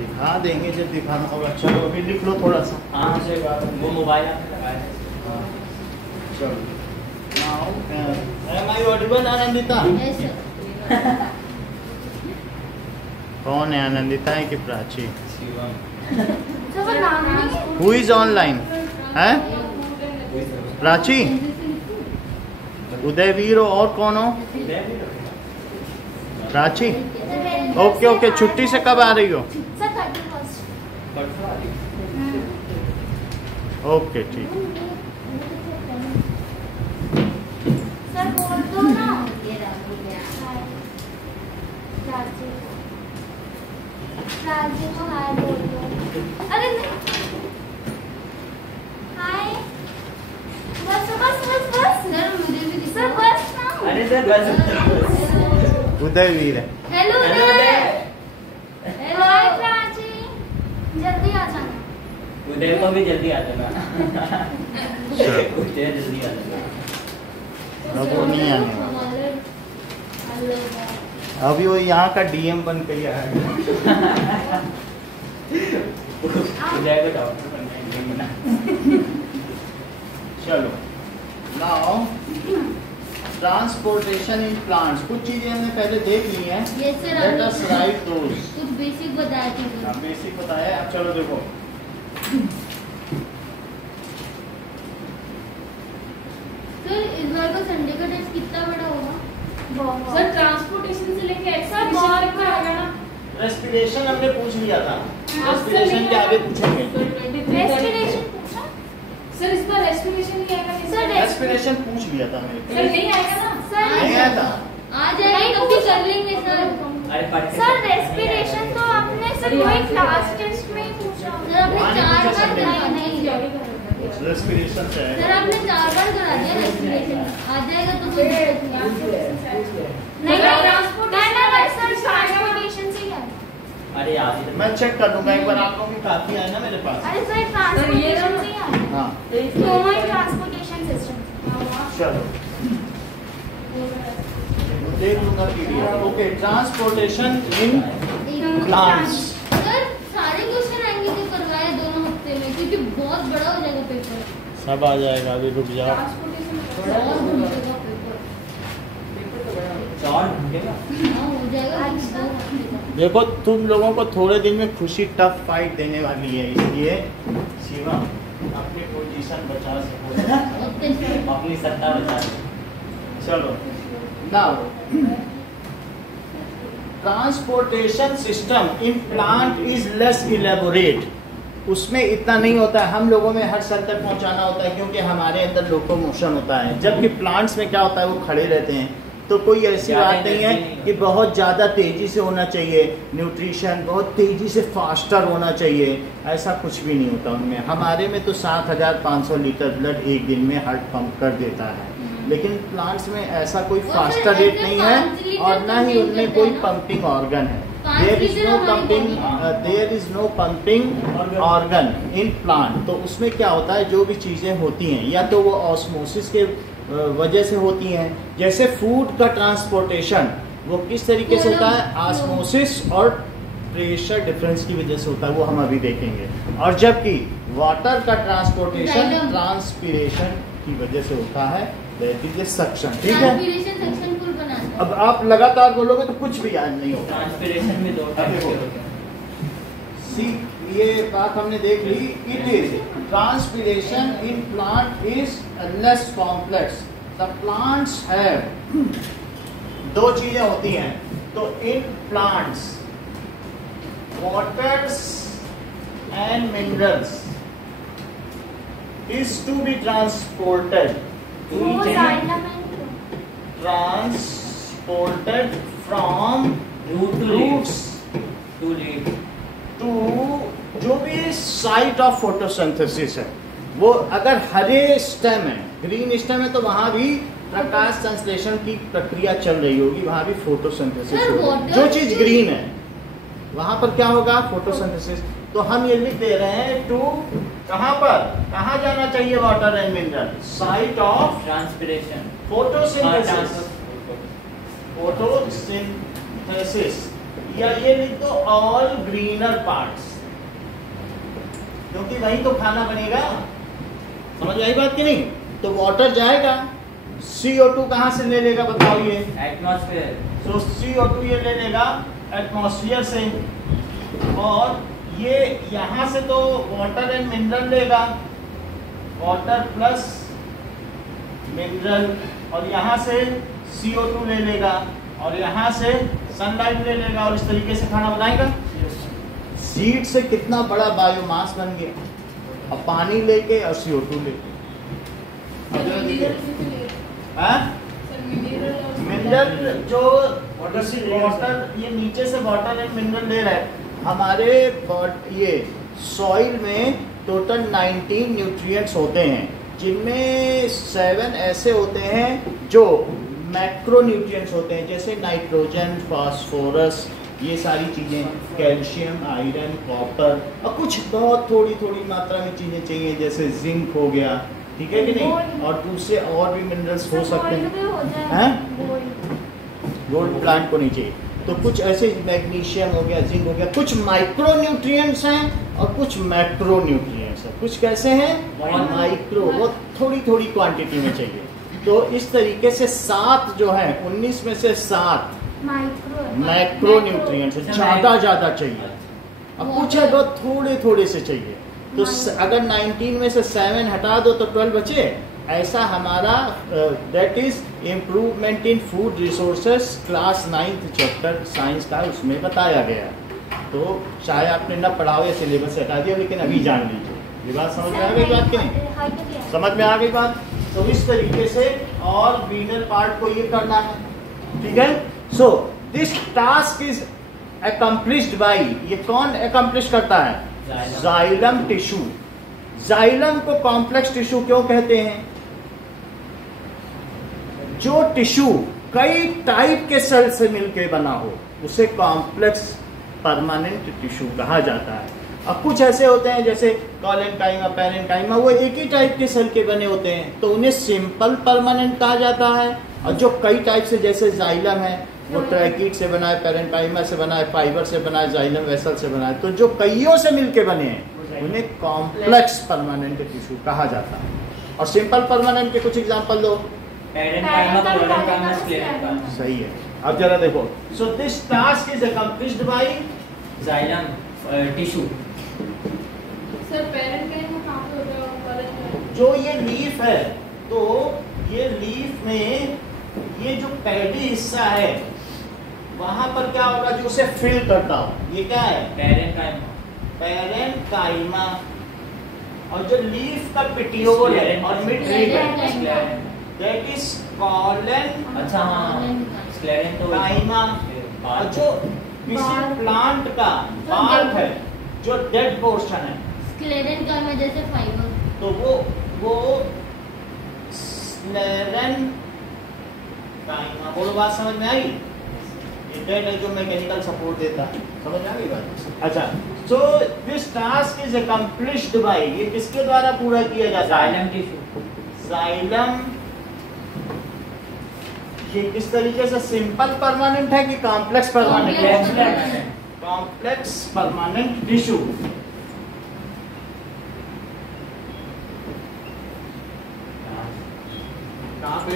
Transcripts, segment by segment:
दिखा देंगे जब दिखाना होगा। चलो अभी लिख लो थोड़ा सा। हाँ से वो मोबाइल आपने लगाया है। चलो now am I audible Anandita? कौन है, आनंदिता है कि प्राची? हु इज ऑनलाइन है? प्राची, उदयवीर हो और कौन हो? प्राची। ओके ओके, छुट्टी से कब आ रही हो? ओके ठीक। सर बोल दो ना। राजी को हाय बोल दो। अरे नहीं, हाय। बस बस बस बस सर, मुझे भी सर बस ना। अरे सर बस उदयवीर है। हेलो उदय। हेलो हाय प्राची, जल्दी आ जाना। उदय को भी जल्दी आ जाना। उदय जल्दी आ जाना। अब वो नहीं आने वाला। अभी वो यहाँ का डीएम बन के आया है। उदय को डॉक्टर बनना है। चलो नाउ ट्रांसपोर्टेशन इन प्लांट्स, कुछ चीजें हमने पहले देख ली हैं। Yes sir, let us write those. कुछ बेसिक बताया थी सर। बेसिक बताया, अब चलो देखो। सर इस बार का संडे का टेस्ट कितना बड़ा होगा? सर ट्रांसपोर्टेशन से लेके सर बहुत एक्सपोर्टेशन बड़ा आ गया ना। रेस्पिरेशन हमने पूछ लिया था, हाँ, रेस्पिरेशन के आगे पूछेंगे। रेस्पिरेशन पूछा? सर इस बार रेस्पिरेशन नहीं आएगा क्या? सर रेस्पिरेशन पूछ लिया था मैंने। सर नहीं आएगा ना। सर नहीं आया था। आ जाएगा तब भी कर लेंगे सर। अरे पढ़ के सर रेस्पिरेशन तो आपने सर वही क्लास टेस्ट में ही पूछा। सर आपने 4 बार कराया नहीं। रेस्पिरेशन से है। सर आपने 4 बार करा दिया रेस्पिरेशन, आ जाएगा तो कोई दिक्कत नहीं। नहीं नहीं सर ट्रांसपोर्टेशन से ही है। अरे यार मैं चेक कर लूंगा एक बार, आप लोगों की काफी है ना मेरे पास। अरे सर ट्रांसपोर्टेशन से ही है। हाँ दोनों ही ट्रांसपोर्टेशन सिस्टम। चलो देख लूंगा PDF. Okay, transportation in plants. Sir सारे क्वेश्चन आएंगे तो करवाए दोनों हफ्ते में, क्योंकि बहुत बड़ा हो जाएगा पेपर। सब आ जाएगा, अभी रुक जाओ। बहुत घंटे का पेपर। चार घंटे का हाँ हो जाएगा 2 हफ्ते का। देखो तुम लोगों को थोड़े दिन में खुशी टफ फाइट देने वाली है, इसलिए शिवा अपनी पोजीशन बचा सको। अपनी सत्ता बचा ली। चलो now transportation system in plant is less elaborate. उसमें इतना नहीं होता है, हम लोगों में हर सेल तक पहुंचाना होता है क्योंकि हमारे अंदर लोकोमोशन होता है, जबकि प्लांट्स में क्या होता है वो खड़े रहते हैं। तो कोई ऐसी बात नहीं है कि बहुत ज़्यादा तेज़ी से होना चाहिए न्यूट्रिशन, बहुत तेज़ी से फास्टर होना चाहिए, ऐसा कुछ भी नहीं होता उनमें। हमारे में तो 7500 लीटर ब्लड एक दिन में हार्ट पंप कर देता है, लेकिन प्लांट्स में ऐसा कोई फास्टर रेट नहीं है और ना ही उनमें कोई पंपिंग ऑर्गन है। There is no pumping organ in plant. तो उसमें क्या होता है, जो भी चीज़ें होती हैं या तो वो ऑस्मोसिस के वजह से होती हैं, जैसे फूड का ट्रांसपोर्टेशन वो किस तरीके से होता है, ऑस्मोसिस और प्रेशर डिफरेंस की वजह से होता है, वो हम अभी देखेंगे। और जबकि वाटर का ट्रांसपोर्टेशन ट्रांसपीरेशन की वजह से होता है, दैट इज सक्शन। ठीक है, सेक्शन फुल बना दो। अब आप लगातार बोलोगे तो कुछ भी याद नहीं होगा। ट्रांसपिरेशन में 2 टाइप के होते हैं। सी ये बात हमने देख ली। It is transpiration in plant is less complex. The plants have, 2 चीजें होती हैं। तो in plants waters and minerals is to be transported from roots to lead to जो भी साइट ऑफ फोटोसिंथेसिस है, वो अगर हरे स्टेम है, ग्रीन स्टेम है, तो वहां भी प्रकाश संश्लेषण की प्रक्रिया चल रही होगी, वहां भी फोटोसिंथेसिस होगी। जो चीज ग्रीन है वहां पर क्या होगा, फोटोसिंथेसिस। तो हम ये लिख दे रहे हैं टू, कहां पर, कहां जाना चाहिए water and mineral, site of transpiration photosynthesis. Photosynthesis या ये लिख दो ऑल ग्रीनर पार्ट्स, क्योंकि वही तो खाना बनेगा। समझ आई बात कि नहीं? तो वाटर जाएगा, CO2 कहाँ से ले लेगा बताओ ये? एटमॉस्फेयर। तो CO2 ये ले लेगा एटमॉस्फेयर से, और ये यहाँ से तो वाटर एंड मिनरल लेगा, वाटर प्लस मिनरल, और यहाँ से CO2 ले लेगा, और यहाँ से सनलाइट ले लेगा, और इस तरीके से खाना बनाएगा। सीड से कितना बड़ा बायोमास बन गया, अब पानी लेके और CO2 लेके। अब जरा देखिए, मिनरल जो वाटर, ये नीचे से वाटर एंड मिनरल ले रहा है। हमारे ये सॉइल में टोटल 19 न्यूट्रिएंट्स होते हैं, जिनमें 7 ऐसे होते हैं जो मैक्रो न्यूट्रिएंट्स होते हैं, जैसे नाइट्रोजन, फास्फोरस, ये सारी चीज़ें, कैल्शियम, आयरन, कॉपर, और कुछ बहुत थोड़ी थोड़ी मात्रा में चीज़ें चाहिए, जैसे जिंक हो गया, ठीक है कि नहीं, और दूसरे और भी मिनरल्स हो सकते हैं। गोल्ड प्लांट को नहीं चाहिए, तो कुछ ऐसे मैग्नीशियम हो गया, जिंक हो गया, कुछ माइक्रो न्यूट्रिएंट्स हैं और कुछ मैक्रो न्यूट्रिएंट्स हैं। कुछ कैसे हैं? माइक्रो, वो थोड़ी थोड़ी क्वांटिटी में चाहिए। तो इस तरीके से 7 जो है, 19 में से 7 मैक्रो न्यूट्रिएंट्स ज्यादा चाहिए, अब कुछ है वो थोड़े थोड़े से चाहिए। तो अगर 19 में से 7 हटा दो तो 12 बचे। ऐसा हमारा that is improvement in food resources, class 9th chapter science का उसमें बताया गया। तो चाहे आपने न पढ़ाओ या सिलेबस से हटा दिया, लेकिन अभी जान लीजिए। ये बात समझ में आ गई बात की नहीं? समझ में आ गई बात? तो इस तरीके से और ग्रीनर पार्ट को ये करना है, ठीक है। So this task is accomplished by, ये कौन अकम्प्लिश करता है? Xylem tissue. जाइलम को कॉम्प्लेक्स टिश्यू क्यों कहते हैं? जो टिश्यू कई टाइप के सेल से मिलकर बना हो उसे कॉम्प्लेक्स परमानेंट टिश्यू कहा जाता है। अब कुछ ऐसे होते हैं जैसे कॉलेनकाइमा, पैरेन्काइमा, वो एक ही टाइप के सेल के बने होते हैं, तो उन्हें सिंपल परमानेंट कहा जाता है। और जो कई टाइप से, जैसे जाइलम है, वो ट्रैकीड से बना है, पैरेन्काइमा से बना है, फाइबर से बना है, जाइलम वेसल से बना है, तो जो कईयों से मिलके बने हैं उन्हें कॉम्प्लेक्स परमानेंट टिश्यू कहा जाता है। और सिंपल परमानेंट के कुछ एग्जांपल दो। सही है। अब जरा देखो, so this task is accomplished by xylem tissue. Sir parenchyma कहाँ पे होता है? कॉलेज जो ये लीफ है, तो ये लीफ में ये जो पैडी हिस्सा है वहां पर क्या होगा, जो उसे फिल करता हो, ये क्या है? पैरेन्काइमा। और जो लीफ का पेटियोल है और मिड लीफ है, दैट इज कॉलन। अच्छा हाँ, स्क्लेरेन तो काइमा। और जो किसी प्लांट का पार्ट है, जो डेड पोर्शन है, स्क्लेरेन का में जैसे फाइबर, तो वो स्क्लेरेन काइमा। बोलो, बात समझ में आई? ये डेड है जो मैकेनिकल सपोर्ट देता है, समझ में आ गई बात? अच्छा, so this task is accomplished by, ये किसके द्वारा पूरा किया जाता है? Xylem tissue. जाइलम। ये किस तरीके से, सिंपल परमानेंट है कि कॉम्प्लेक्स परमानेंट है? Complex permanent tissue. कहाँ पे?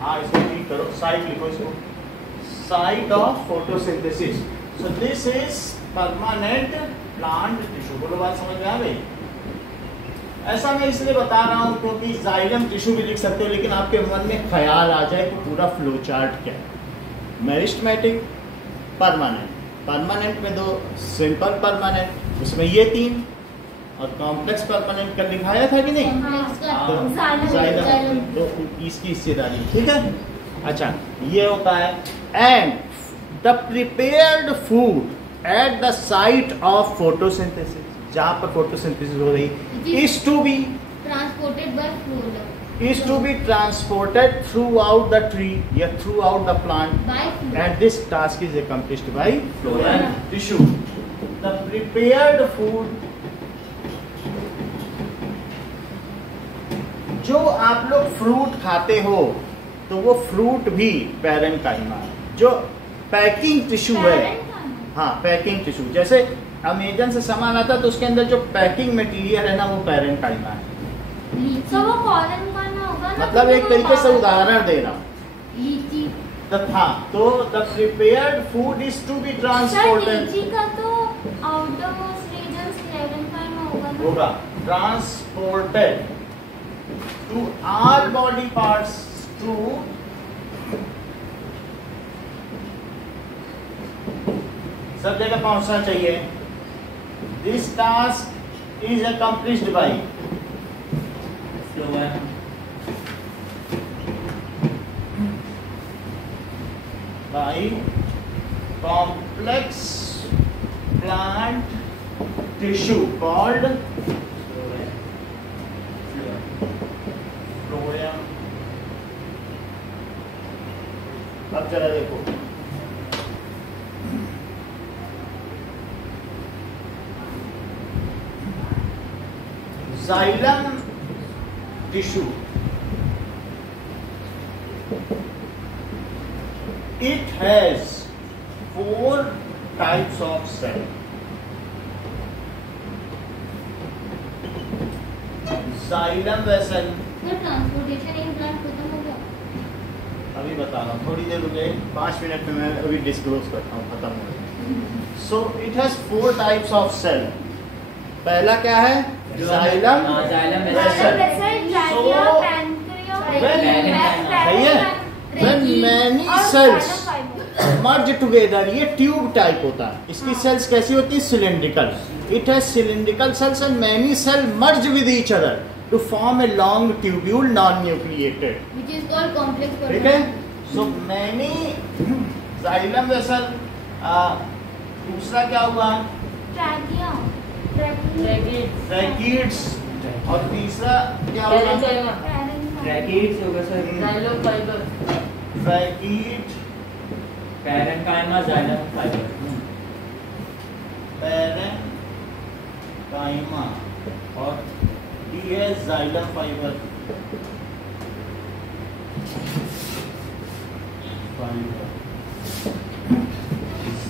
हाँ, इसको ठीक करो, साइट लिखो इसको, site of photosynthesis. So this is permanent plant tissue. बोलो, बात समझ में आ गई? ऐसा मैं इसलिए बता रहा हूँ क्योंकि जाइलम टिश्यू भी लिख सकते हो, लेकिन आपके मन में ख्याल आ जाए कि पूरा फ्लो चार्ट क्या है। Meristematic, permanent. परमानेंट में 2, सिंपल परमानेंट, उसमें ये 3, और कॉम्प्लेक्स परमानेंट कर दिखाया था कि नहीं? जाइलम तो इसकी हिस्सेदारी, ठीक है। अच्छा, ये होता है। And the prepared food at the site of photosynthesis, जहाँ पर फोटोसिंथेसिस हो रही, is to be transported by flow, is to be transported throughout the tree या throughout the plant, by flow. and this task is accomplished by phloem tissue. The prepared food, जो आप लोग fruit खाते हो, तो वो फ्रूट भी parenchyma, जो पैकिंग टिश्यू है। हाँ, पैकिंग टिश्यू, जैसे अमेजन से सामान आता है तो उसके अंदर जो पैकिंग मटेरियल है ना वो पैरेंकाइमा है। तो वो कॉलम का ना होगा ना, मतलब एक तरीके से उदाहरण दे रहा हूँ। लीची। हाँ, तो the prepared food is to be transported. लीची का तो आउटर मोस्ट रीजन स्क्लेरेंकाइमा होगा ना। होगा transported to all body parts to सब जगह पहुंचना चाहिए। This task is accomplished by complex plant tissue called phloem। अब जरा देखो, xylem tissue, it has 4 types of cell। xylem vessel, तो ट्रांसपोर्टेशन इन प्लांट खत्म हो गया। अभी बता रहा हूँ, थोड़ी देर रुके, 5 मिनट में मैं अभी डिस्क्लोज करता हूँ, खत्म हो गया। So it has 4 types of cell. पहला क्या है? xylem vessel। When many cells merge together, ये ट्यूब टाइप होता है। इसकी सेल्स कैसी होती है? Cylindrical. It has cylindrical cells and many cell merge with each other to form a long tubule non nucleated, which is called complex। ठीक है। So many xylem vessel। दूसरा क्या हुआ? Trachea, tracheids. और तीसरा क्या होगा? ट्रैकिड्स होगा sir. Xylem fibre. Tracheid, parenchyma, xylem fibre. Parenchyma और डी है xylem fibre.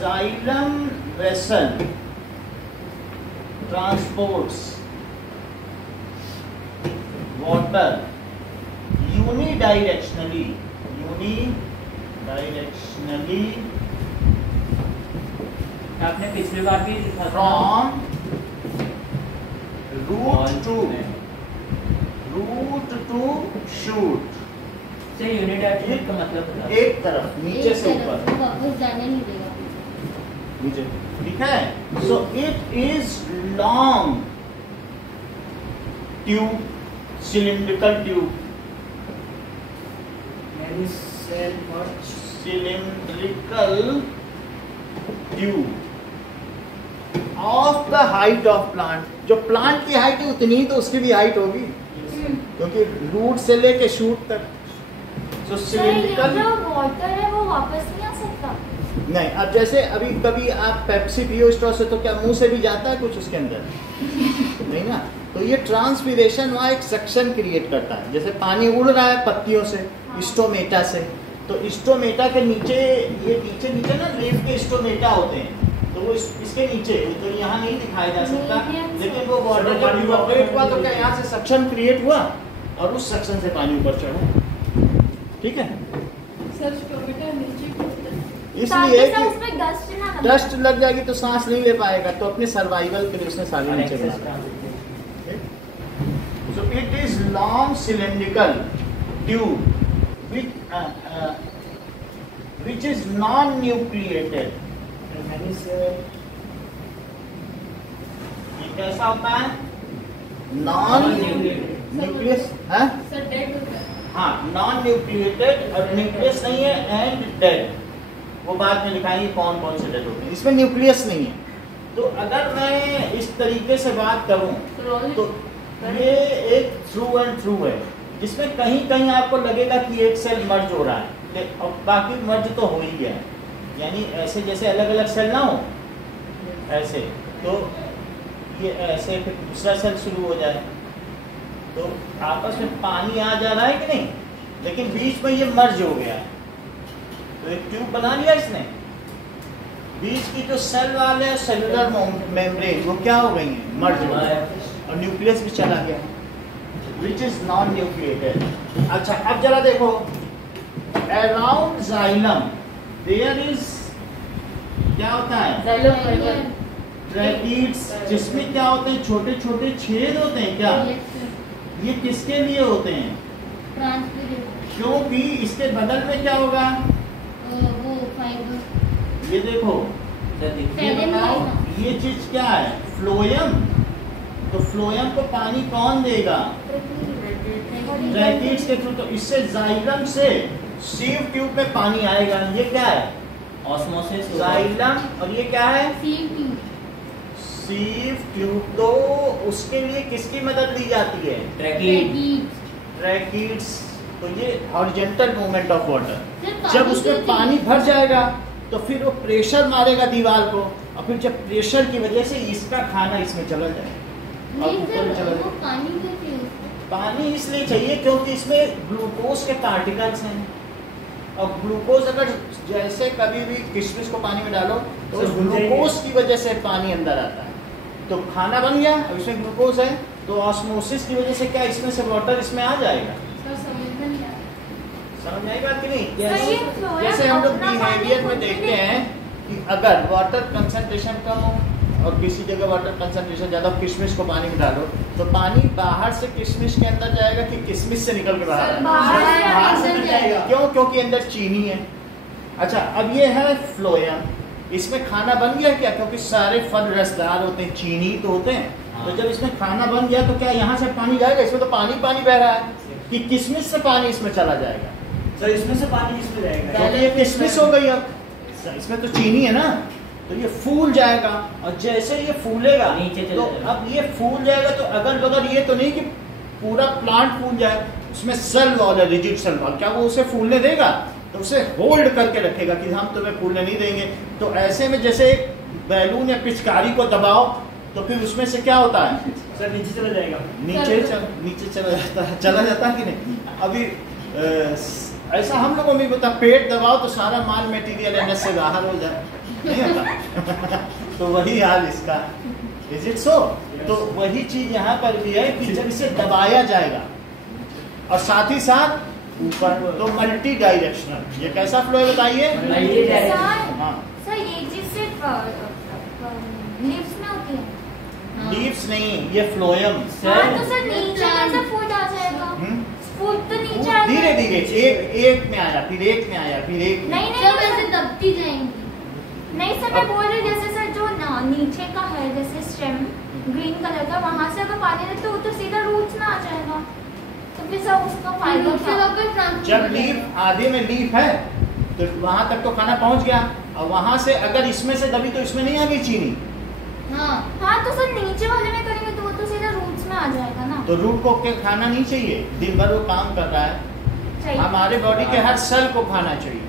Xylem vessel transports water unidirectionally आपने पिछली बार भी लिखा था from root to shoot। से यूनिडायरेक्शनल का मतलब होता है एक तरफ नीचे से ऊपर, वापस जाने नहीं देगा। नीचे, ठीक है। So it is long tube, cylindrical tube, cylindrical tube of the height of plant. जो प्लांट की हाइट है उतनी ही तो उसकी भी हाइट होगी, क्योंकि रूट से लेके शूट तक। तो सिलिंड्रिकल जो वाटर है वो वापस नहीं आ सकता। नहीं। अब जैसे अभी कभी आप पेप्सी पियो स्ट्रॉ से, तो क्या मुंह से भी जाता है कुछ उसके अंदर? नहीं ना। तो ये ट्रांसपीरेशन वहाँ एक सक्शन क्रिएट करता है। जैसे पानी उड़ रहा है पत्तियों से, स्टोमेटा से, तो स्टोमेटा के नीचे, ये नीचे ना लीफ के स्टोमेटा होते हैं, तो वो इसके नीचे, तो यहाँ नहीं दिखाया जा सकता, लेकिन वो वाटर जब इवैपोरेट हुआ तो क्या यहाँ से सक्शन क्रिएट हुआ और उस सक्शन से पानी ऊपर चढ़ा, ठीक है। सर स्टोमेटा नीचे होता है, इसलिए कि उसमें डस्ट ना लगे। डस्ट लग जाएगी तो सांस नहीं ले पाएगा, तो अपने सर्वाइवल के लिए उसने सारी नीचे बना। So it is long cylindrical tube which is non-nucleated। ये कैसा होता है? नॉन न्यूक्लियस है। सर डेड होता है। हाँ, नॉन न्यूक्लिएटेड और न्यूक्लियस नहीं है, एंड डेड। वो बाद में लिखाएंगे कौन कौन से डेड होते हैं। इसमें न्यूक्लियस नहीं है। तो अगर मैं इस तरीके से बात करूं तो ये एक थ्रू एंड थ्रू है, जिसमें कहीं कहीं आपको लगेगा कि एक सेल मर्ज हो रहा है और बाकी मर्ज तो हो ही गया है। यानी ऐसे जैसे अलग अलग सेल ना हो, ऐसे तो ये ऐसे फिर दूसरा सेल शुरू हो जाए, तो आपस में पानी आ जा रहा है कि नहीं, लेकिन बीच में ये मर्ज हो गया है। तो एक ट्यूब बना लिया इसने, बीच की जो सेल वाले सेलुलर मेम्ब्रेन वो क्या हो गई हैं, मर्ज हो गए, और न्यूक्लियस भी चला गया, विच इज नॉन न्यूक्लिएटेड। अच्छा अब जरा देखो, अराउंड जाइलम देयर इज क्या होता है, ट्रैकीड्स, जिसमें क्या होते हैं, छोटे छोटे छेद होते हैं। क्या ये किसके लिए होते हैं, क्योंकि इसके बगल में क्या होगा, वो फाइबर, ये देखो, ये बताओ ये चीज क्या है, फ्लोएम। तो फ्लोएम को पानी कौन देगा, ट्रैकीड्स के थ्रू। तो इससे जाइलम से सीव ट्यूब में पानी आएगा। ये क्या है, ऑस्मोसिस, जाइलम, और ये क्या है, सीव सीव ट्यूब। तो उसके लिए किसकी मदद ली जाती है, ट्रैकीड, ट्रैकीड्स। तो ये horizontal movement of water, tube. जब उसमें पानी भर जाएगा तो फिर वो प्रेशर मारेगा दीवार को, और फिर जब प्रेशर की वजह से इसका खाना इसमें चला जाएगा और ऊपर चला जाएगा। पानी देते हैं, पानी इसलिए चाहिए क्योंकि इसमें ग्लूकोज के पार्टिकल्स हैं, और ग्लूकोज अगर जैसे कभी भी किशमिश को पानी में डालो तो उस ग्लूकोज की वजह से पानी अंदर आता है। तो खाना बन गया, अब इसमें ग्लूकोज है, तो ऑस्मोसिस की वजह से क्या इसमें से वाटर इसमें आ जाएगा। समझ में आई बात कि नहीं? जैसे हम लोग बिहेवियर में देखते हैं कि अगर वाटर कंसंट्रेशन कम हो और किसी जगह वाटर कंसंट्रेशन ज़्यादा, किशमिश को पानी में डालो तो पानी बाहर से किशमिश के अंदर जाएगा कि किशमिश से निकल के बाहर आएगा? बाहर से जाएगा। क्यों? क्योंकि अंदर चीनी है। अच्छा अब ये है फ्लोएम, इसमें खाना बन गया क्या, क्योंकि सारे फल रसदार होते हैं, चीनी तो होते हैं। तो जब इसमें खाना बन गया तो क्या यहाँ से पानी जाएगा, इसमें तो पानी पानी बह रहा है, कि किशमिश से पानी इसमें चला जाएगा। सर इसमें से पानी किसमें जाएगा, क्योंकि ये किशमिश हो गई, अब इसमें तो चीनी है ना, तो ये फूल जाएगा, और जैसे ये फूलेगा नीचे चले तो जाएगा। अब ये फूल जाएगा तो अगल बगल ये तो नहीं कि पूरा प्लांट फूल जाए, उसमें सेल वॉल है, रिजिड सेल वॉल, क्या वो उसे फूलने देगा? तो उसे होल्ड करके रखेगा कि हम तुम्हें फूलने नहीं देंगे। तो ऐसे में जैसे एक बैलून या पिचकारी को दबाओ तो फिर उसमें से क्या होता है, सर नीचे चला जाएगा, नीचे चला जाता है कि नहीं? अभी ऐसा हम लोगों में बता, पेट दबाओ तो सारा माल मटेरियल अंदर से बाहर हो जाए, नहीं होता? तो वही हाल इसका, इज इट सो? तो वही चीज यहाँ पर भी है कि जब इसे दबाया जाएगा और साथ ही साथ ऊपर, तो मल्टी डायरेक्शनल। ये कैसा फ्लो है बताइए? हाँ, सर ये चीज सिर्फ लीव्स में होती है। लीव्स नहीं, ये फ्लोएम। हाँ तो सर नीचे कैसे फूड आ जाएगा? फूड तो नीचे आ धीरे धीरे एक में आया, फिर एक में आया, फिर एक में। नहीं जब ऐसे दबती जाएंगी। नहीं सर मैं बोल रही जैसे सर जो नीचे का है जैसे स्टेम ग्रीन कलर का, वहाँ से अगर पानी देते हो तो सीधा रूट्स में आ जाएगा, तो फिर सब उसका फायदा क्या? जब लीफ आधे में लीफ है तो वहां तक तो खाना पहुंच गया, और वहां से अगर इसमें से दबी तो इसमें नहीं आ गई चीनी। हाँ तो सर नीचे वाले में करेंगे तो वो तो सीधा रूट्स में आ जाएगा ना। तो रूट को क्या खाना नहीं चाहिए? दिन भर वो काम कर रहा है, चाहिए। हमारे बॉडी के हर सेल को खाना चाहिए,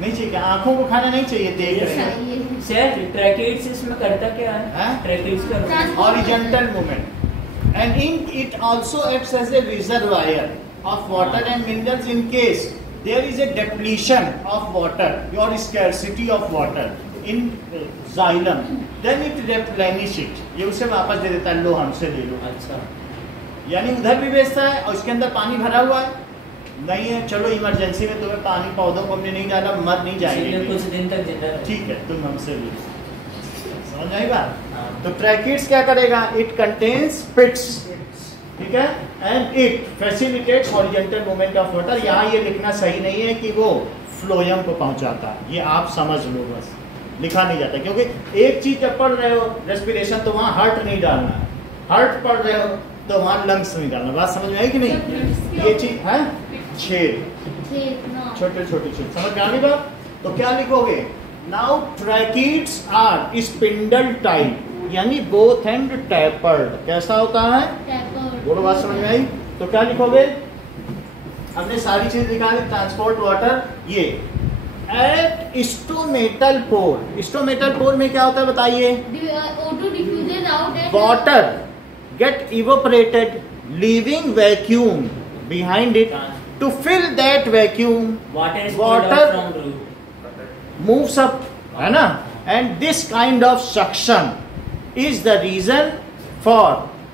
नहीं चाहिए? आंखों को खाना नहीं चाहिए, देख रहे हैं। चाहिए। सर ट्रैकीड्स इसमें करता क्या है? हाँ? ट्रैकीड्स का Trans- Horizontal movement, and it also acts as a reservoir of water and minerals in case there is a depletion of water or scarcity of water in xylem, then it replenish it, ये उसे वापस दे देता है, लो हमसे ले लो। अच्छा, यानी उधर भी बेचता है और इसके अंदर पानी भरा हुआ है, नहीं है चलो इमरजेंसी में तुम्हें पानी, पौधों को हमने नहीं डाला, मर नहीं इसीलिए जाएंगे, कुछ दिन तक जिंदा रहे। ठीक है तुम हमसे लो। समझ आई बात? हाँ। तो ट्रैकीड्स क्या करेगा? इट कंटेन्स पिट्स, ठीक है, and it facilitates horizontal movement of water. यहाँ ये लिखना सही नहीं है कि वो फ्लोएम को पहुंचाता है, ये आप समझ लो, बस लिखा नहीं जाता, क्योंकि एक चीज जब पढ़ रहे हो रेस्पिरेशन तो वहाँ हार्ट नहीं डालना है, हार्ट पढ़ रहे हो तो वहाँ लंग्स नहीं डालना। बात समझ में आई कि नहीं? ये चीज है छेद, छोटे छोटे छेद, समझ में आ गई बात? तो क्या लिखोगे? Now tracheids are spindle type, यानी बोथ एंड टैपर्ड। कैसा होता है? बोलो, बात समझ में आई? तो क्या लिखोगे? हमने सारी चीज लिखा दी, ट्रांसपोर्ट वाटर। ये at stomatal pore, stomatal pore में क्या होता है बताइए? O2 diffuses out at water get evaporated leaving vacuum behind it, to fill that vacuum Water is Water- pulled out from root. moves up है ना? And this kind of suction is the reason for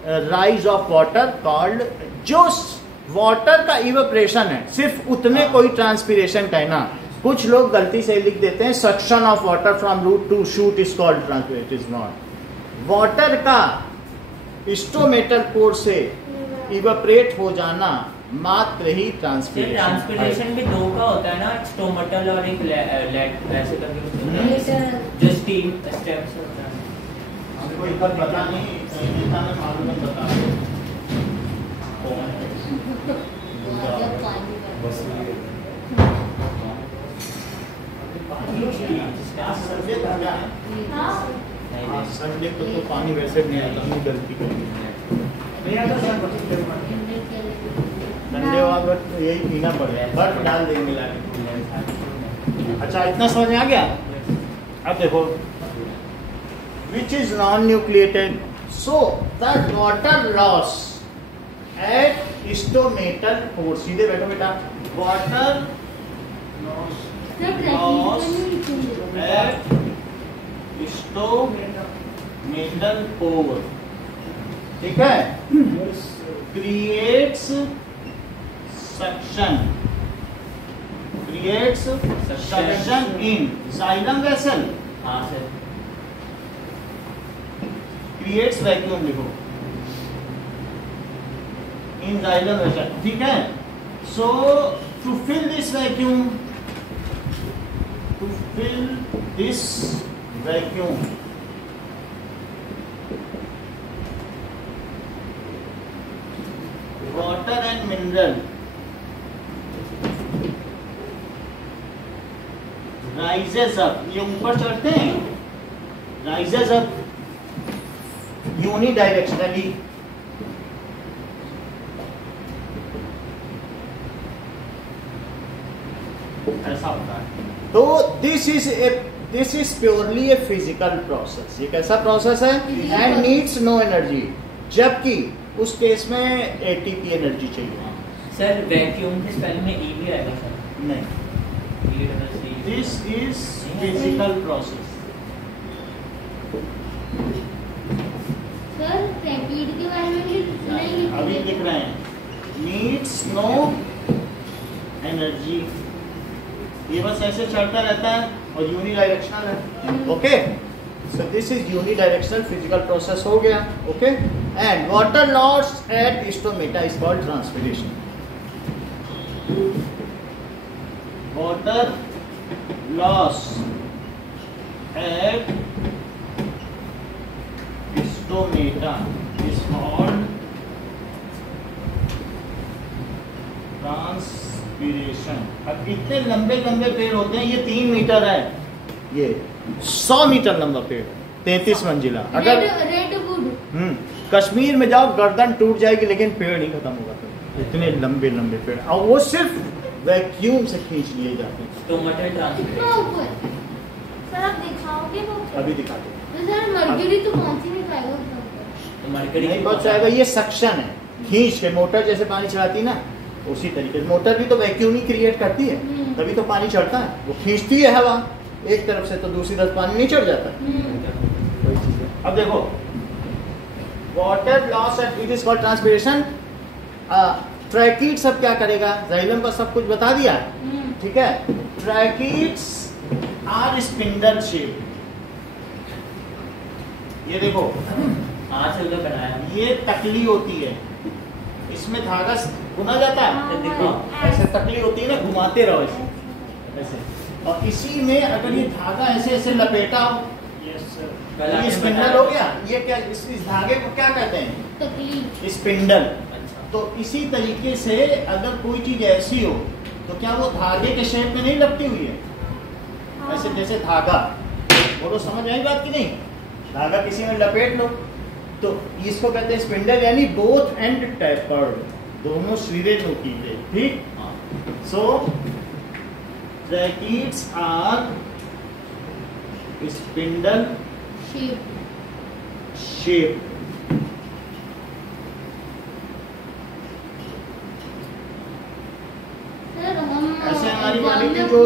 rise of water called, जो water का evaporation है सिर्फ उतने कोई transpiration कहना। कुछ लोग गलती से लिख देते हैं suction of water from root to shoot is called transpiration. It is not. Water का स्टोमेटल पोर से इवेपोरेट हो जाना मात्र ही ट्रांसपीरेशन। ट्रांसपीरेशन भी दो का होता है ना, स्टोमेटल और एक लेट ऐसे करके जो स्टीम स्टेम से होता है। हमको एक बार पता नहीं, मैं मालूम है बता संडे था क्या? संडे को तो पानी वैसे नहीं आता, अपनी गलती करेंगे। संडे वाला यही पीना पड़ेगा, बर्फ डाल देंगे लाके। अच्छा, इतना समझ में आ गया? अब देखो, which is non-nucleated, so the water loss at stomatal pore, सीधे बैठो बेटा, water loss at stomatal pore, ठीक है, creates suction in xylem vessel, हाँ सर, creates vacuum लिखो, in xylem vessel, ठीक है। So to fill this vacuum, water and mineral rises up, ये ऊपर चढ़ते हैं, rises up unidirectionally, ऐसा होता है। तो this is purely a physical process. ये कैसा प्रोसेस है? एंड नीड्स नो एनर्जी, जबकि उस केस में एटीपी एनर्जी चाहिए। सर वैक्यूम के स्पेलिंग में ई भी आएगा सर? नहीं, this is physical process. Sir rapid के बारे में नहीं अभी लिख रहे हैं, नीड्स नो एनर्जी, ये बस ऐसे चढ़ता रहता है और यूनिडायरेक्शनल है। Okay, so this is unidirectional physical process हो गया। Okay, and water loss at stomata is called transpiration. Water loss at stomata is called transpiration. अब इतने लंबे लंबे पेड़ होते हैं, ये 3 मीटर है, ये 100 मीटर लंबा पेड़, 33 मंजिला। अगर रेडवुड कश्मीर में जाओ गर्दन टूट जाएगी, लेकिन पेड़ नहीं खत्म होगा। तो इतने लंबे लंबे पेड़, और वो सिर्फ वैक्यूम से खींच लिए जाते हैं। Stomatal transpiration. ऊपर सर आप दिखाओगे वो? अभी दिखाते हैं। तो सर मर्क्यूरी तो पहुंच ही नहीं पाएगा ऊपर। तो मरकरी नहीं पहुंच जाएगा, ये सक्शन है, खींच के, मोटर जैसे पानी चढ़ाती ना, उसी तरीके से मोटर भी तो वैक्यूम ही क्रिएट करती है, तभी तो पानी चढ़ता है। वो खींचती है हवा एक तरफ से, तो दूसरी तरफ पानी नहीं चढ़ जाता। वही चीज है। अब देखो, water loss at it is called transpiration. Tracheid सब क्या करेगा? जाइलम पर सब कुछ बता दिया, ठीक है। Tracheids are spindle shape. ये देखो, हाथ से उधर बनाया। ये तकली होती है, इसमें धागा बुना जाता है, देखो ऐसे तकली होती है ना, घुमाते रहो ऐसे, और इसी में अगर ये धागा ऐसे ऐसे लपेटा हो, ये स्पिंडल हो गया। ये क्या, इस धागे को क्या कहते हैं? तकली, स्पिंडल। तो इसी तरीके से अगर कोई चीज ऐसी हो, तो क्या वो धागे के शेप में नहीं लपटी हुई है? ऐसे जैसे धागा, बोलो समझ आई बात की नहीं? धागा किसी में लपेट लो, तो इसको कहते हैं स्पिंडल, यानी बोथ एंड टैपर्ड, दोनों सिरे नुकीले, ठीक। सो ट्रैकीड्स आर स्पिंडल शेप। ऐसे हमारी बॉडी की जो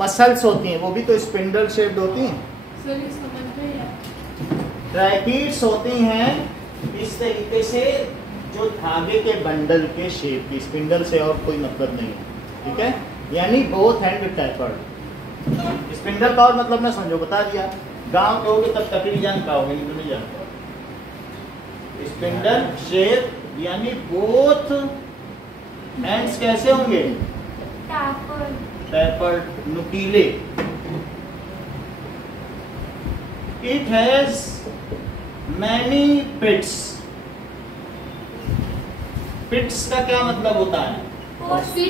मसल्स होती हैं, वो भी तो स्पिंडल शेप्ड होती हैं। सर ये समझ गई आप। ट्रैकीड्स होती हैं इस तरीके से, जो धागे के बंडल के शेप की, स्पिंडल से और कोई मतलब नहीं है, ठीक है। यानी बोथ हैंड टैपर्ड। स्पिंडल का और मतलब मैं समझो बता दिया। गांव के होगे तब तकड़ी जान पाओगे, नहीं तो नहीं जानते। स्पिंडल शेप यानी बोथ हैंड्स कैसे होंगे? टैपर्ड, नुकीले। It has many pits. Pits का क्या मतलब होता है? छोटे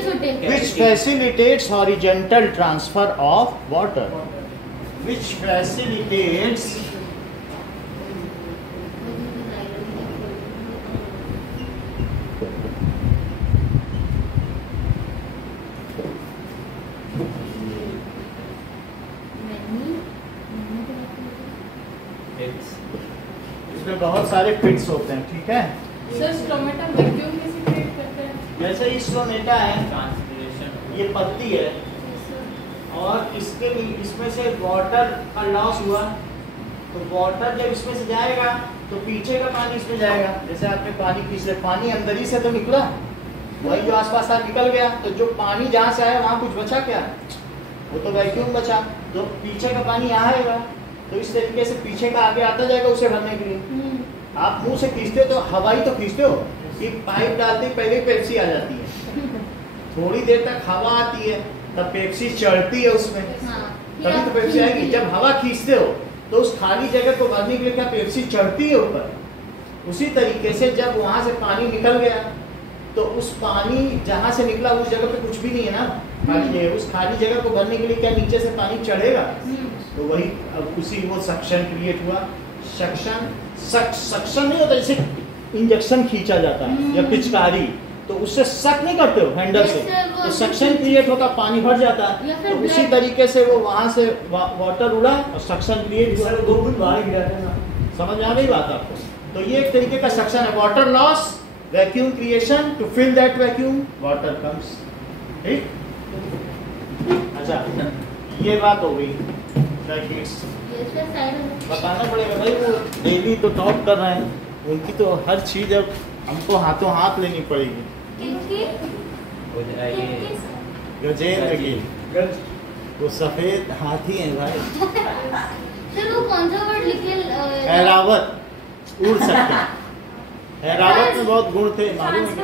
छोटे Which facilitates horizontal transfer of water. Which facilitates इसमें बहुत सारे पिट्स होते हैं, ठीक है। सर स्टोमेटा वैक्यूम कैसे क्रिएट करते हैं? जैसे स्टोमेटा है, ट्रांसपिरेशन। ये पत्ती है और इसके इसमें से वाटर का लॉस हुआ, तो वाटर जब इसमें से जाएगा तो पीछे का पानी इसमें जाएगा। जैसे आपने पानी पीछे, पानी अंदर ही से तो निकला, वही जो आसपास था निकल गया, तो जो पानी जहाँ से आया वहाँ कुछ बचा क्या? वो तो वैक्यूम बचा। तो पीछे का पानी यहाँ आएगा, तो इस तरीके से पीछे का आगे आता जाएगा उसे भरने के लिए। आप मुंह से खींचते हो तो हवाई तो खींचते हो, कि पाइप डालते पहले पेप्सी आ जाती है, थोड़ी देर तक हवा आती है, तब पेप्सी चढ़ती है उसमें, तभी तो पेप्सी आएगी। जब हवा खींचते हो तो उस खाली जगह को भरने के लिए क्या पेप्सी चढ़ती है ऊपर। उसी तरीके से जब वहां से पानी निकल गया तो उस पानी जहां से निकला उस जगह पे कुछ भी नहीं है ना, खाली है। उस खाली जगह को भरने के लिए क्या नीचे से पानी चढ़ेगा? तो वही अब उसी वो सक्शन क्रिएट हुआ। सक्शन नहीं होता, जैसे इंजेक्शन खींचा जाता है या पिचकारी, तो उससे सक नहीं करते हो हैंडल से, तो सक्शन क्रिएट होता, पानी भर जाता। तो उसी तरीके से वो वहां से वाटर उड़ा और सक्शन क्रिएट हुआ। दो फुट बाहर गिरा था ना। समझ आ गई बात आपको? तो ये एक तरीके का सक्शन है। Water loss, vacuum creation, to fill that vacuum water comes. ठीक, अच्छा ये बात हो गई ट्रैकीड्स। बताना पड़ेगा भाई, वो डेली तो टॉप कर रहे हैं, उनकी तो हर चीज अब हमको हाथों हाथ लेनी पड़ेगी। गजेंद्र गिल, वो सफेद हाथी है भाई। सर वो कौन सा वर्ड लिखे? ऐरावत, उड़ सकते हैं। ऐरावत में बहुत गुण थे, मालूम है?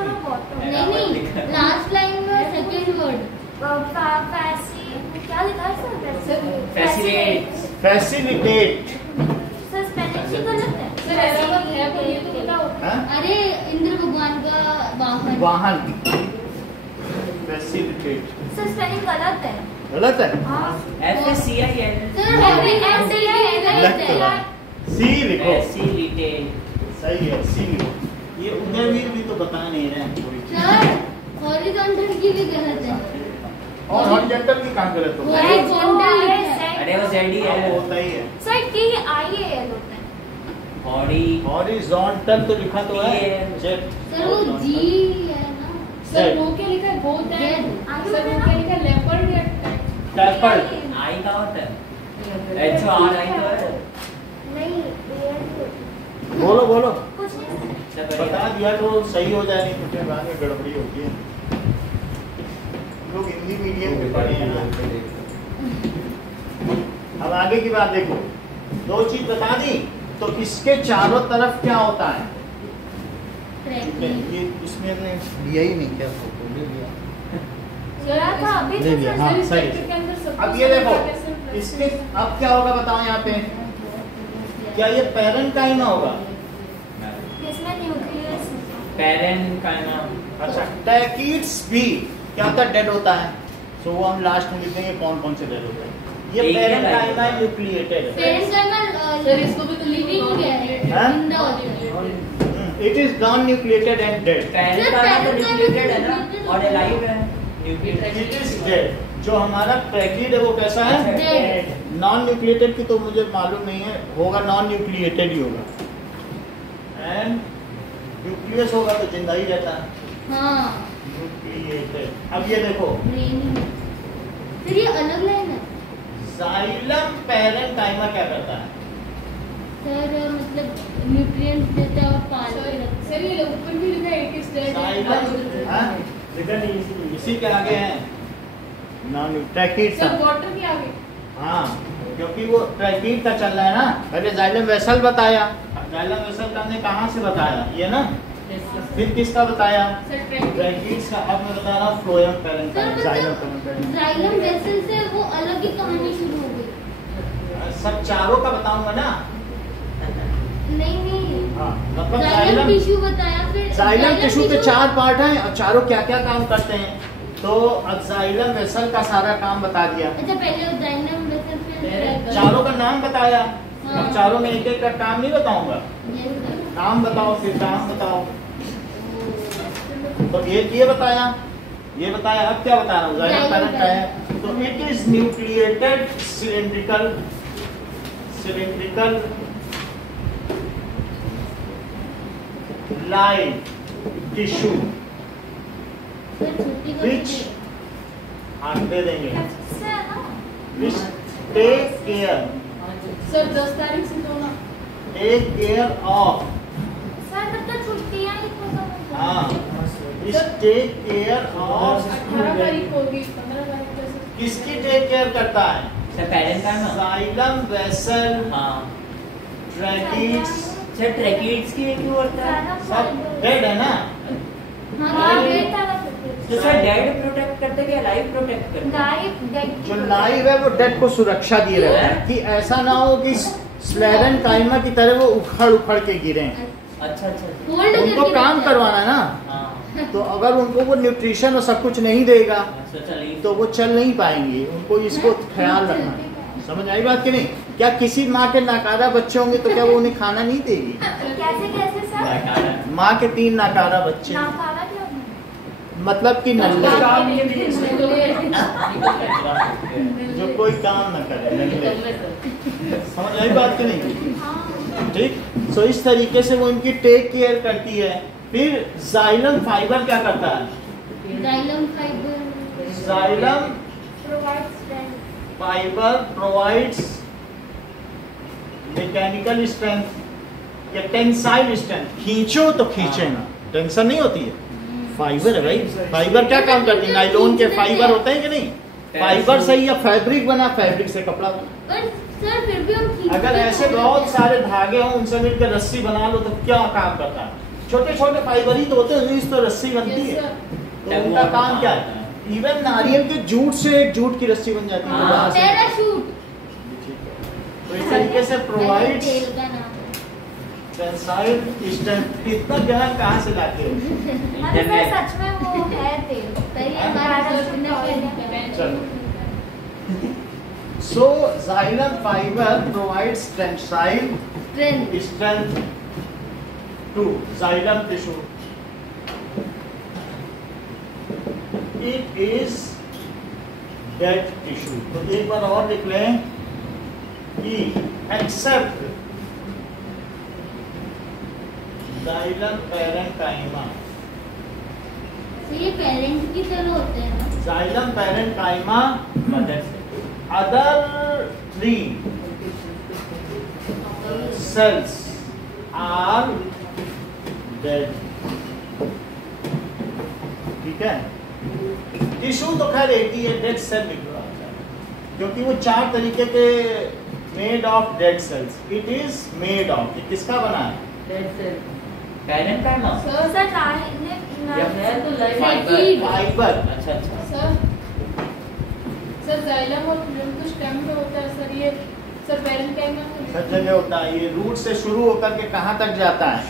नहीं, लास्ट लाइन में सेकंड वर्ड क्या लिखा है सर? फैसिलिटेट। सर स्पेलिंग भी गलत है। सर ऐरावत है पर ये तो बताओ। अरे इंद्र भगवान का वाहन। फैसिलिटेट। सर स्पेलिंग गलत है। गलत है? FACIL। सी लिखो। फैसिलिटेट। सही है, सी लिखो। ये उदयवीर भी तो बता नहीं रहे हैं थोड़ी चीज़। सर हॉरिजॉन्टल की भी गलत है। और हॉरिजॉन्टल की कहाँ गलत हो? अरे वो ZD वो है। होता ही है। सर TIAL होता है। हॉरिजॉन्टल तो लिखा तो है। सर वो G है ना? सर वो क्या लिखा है? बोथ है। सर वो क्या लिखा है? लेपर्ड या टैपर्ड। I का होता है। HORI तो है। नहीं, बोलो बोलो। कुछ नहीं। बता दिया तो सही हो जाए, नहीं तो फिर बाद में गड़बड़ी होती है। लोग हिंदी मीडियम में पढ़े हैं। अब आगे की बात देखो, दो चीज बता दी, तो इसके चारों तरफ क्या होता है? ये इसमें ने लिया ही नहीं, क्या फोटो ले लिया? था अभी ले लिया, हाँ सही है। अब ये देखो, इसके अब क्या होगा बताओ यहाँ पे? क्या ये पैरेंकाइमा होगा? इसमें न्यूक्लियस पैरेंकाइमा। अच्छा, टैकीड्स भी क्या होता है? डेड होता है। सो वो हम लास्ट में लिख देंगे कौन कौन से डेड होते हैं। ये पैरेंकाइमा न्यूक्लिएटेड है। सर इसको भी तो लिविंग है। जिंदा होता है। It is non nucleated and dead. Parenchyma तो न्यूक्लिएटेड है ना, और एलाइव है। न्यूक्लिएटेड। It is dead. जो हमारा ट्रैकीड है वो कैसा है? Dead। नॉन न्यूक्लिएटेड की तो मुझे मालूम नहीं है, होगा नॉन न्यूक्लिएटेड ही होगा। एंड न्यूक्लियस होगा तो जिंदा ही रहता है। हाँ। न्यूक्लिएटेड। अब ये देखो, फिर ये अलग लाइन है जाइलम पैरेन्काइमा क्या करता है? सर, मतलब न्यूट्रिएंट्स देता है और पानी रखता है। सर ये ऊपर भी लिखा है इट इज जाइलम, हाँ? लिखा नहीं इसी इसी के आगे है नॉन ट्रैकिड सर वाटर के आगे। हाँ, क्योंकि वो ट्रैकिड का चल रहा है ना। पहले जाइलम वेसल बताया, जाइलम वेसल का हमने कहाँ से बताया, ये ना। फिर किसका बताया? सर ट्रैक ट्रैकिड्स का। अब मैं बता रहा हूँ फ्लोएम पैरेन्काइमा, सर, जाइलम मतलब पैरेन्काइमा। जाइलम वेसल से वो अलग ही कहानी शुरू हो गई। सब चारों का बताऊंगा ना। नहीं, हाँ, मतलब जाइलम जाइलम टिश्यू बताया, फिर जाइलम टिश्यू के 4 पार्ट हैं और चारों क्या क्या काम करते हैं। तो अब जाइलम वेसल का सारा काम बता दिया, अच्छा, पहले जाइलम वेसल फिर चारों का नाम बताया। हाँ। अब चारों में एक एक का काम नहीं बताऊंगा, ये नाम बताओ फिर काम बताओ। तो ये बताया, ये बताया। अब क्या बता रहा हूँ? जाइलम पैरेंट का है। तो it is nucleated cylindrical light tissue which हाँ दे देंगे, से है ना। which take care सर 10 तारीख से तो ना of सर तब तक छुट्टियां ही खत्म हो हाँ गई। which take care of 18 तारीख होगी 15 तारीख से। किसकी टेक केयर करता है? Sir parenchyma. जाइलम वेसल हाँ ट्रैकिड्स सर ट्रैकिड्स की क्यों होता है? सब डेड है ना। हाँ, डेट था तो सर डेड प्रोटेक्ट करते क्या लाइव प्रोटेक्ट करते? लाइव जो लाइव है वो डेड को सुरक्षा दिए रहता है कि ऐसा ना हो कि स्लेरेन्काइमा की तरह वो उखड़ के गिरे। अच्छा अच्छा होल्ड उनको काम करवाना है ना। हाँ तो अगर उनको वो न्यूट्रिशन और सब कुछ नहीं देगा अच्छा चलिए तो वो चल नहीं पाएंगे। उनको इसको ख्याल रखना है। समझ आई बात कि नहीं? क्या किसी माँ के नाकारा बच्चे होंगे तो क्या वो उन्हें खाना नहीं देगी? कैसे सर? माँ के 3 नाकारा बच्चे, नाकारा क्या होता है? मतलब कि नल्ले, काम ये भी जो कोई काम न करे, नल्ले। समझ आई बात कि नहीं? हाँ। ठीक। सो इस तरीके से वो इनकी टेक केयर करती है। फिर जाइलम फाइबर क्या करता है? Xylem fibre xylem provide strength. Fibre provides mechanical strength या टेंसाइल स्ट्रेंथ। खींचो तो खींचे ना, टेंशन नहीं होती है। फाइबर है भाई। फाइबर क्या काम करती है? नाइलॉन के फाइबर होते हैं कि नहीं? फाइबर से या फैब्रिक बना, फैब्रिक से कपड़ा बना। पर सर फिर भी हम खींचते अगर ऐसे बहुत सारे धागे हों उनसे मिलकर रस्सी बना लो तो क्या काम करता है? छोटे छोटे फाइबर ही तो होते हैं, इस तो रस्सी बनती है। तो उनका काम क्या है? इवन नारियल के जूट से एक जूट की रस्सी बन जाती है। हाँ। वहाँ से। पैराशूट। तो इस तरीके से प्रोवाइड्स तेल का नाम है। Tensile strength. इतना ज्ञान कहाँ से लाते हो? अरे सर सच में वो है तेल। सही है, पैराशूट ने पहना। चलो। So xylem fiber provides tensile strength. strength to xylem tissue. It is dead tissue. तो एक बार और लिख लें कि except xylem parenchyma. तो ये पेरेंट की तरह होते हैं ना? Xylem parenchyma मदर से other 3 cells are dead. ठीक है। टिश्यू तो खैर एक ही है, डेड सेल लिख लो क्योंकि वो 4 तरीके के made of dead sales. It is made of, ये किसका बना है? पैरेन्काइमा। सर जब है तो लाइव Liquid. फाइबर। अच्छा अच्छा सर जाइलम और फ्लोएम तो स्टेम पे होता है सर। ये सर पैरेन्काइमा सब जगह होता है। ये रूट से शुरू होकर के कहाँ तक जाता है?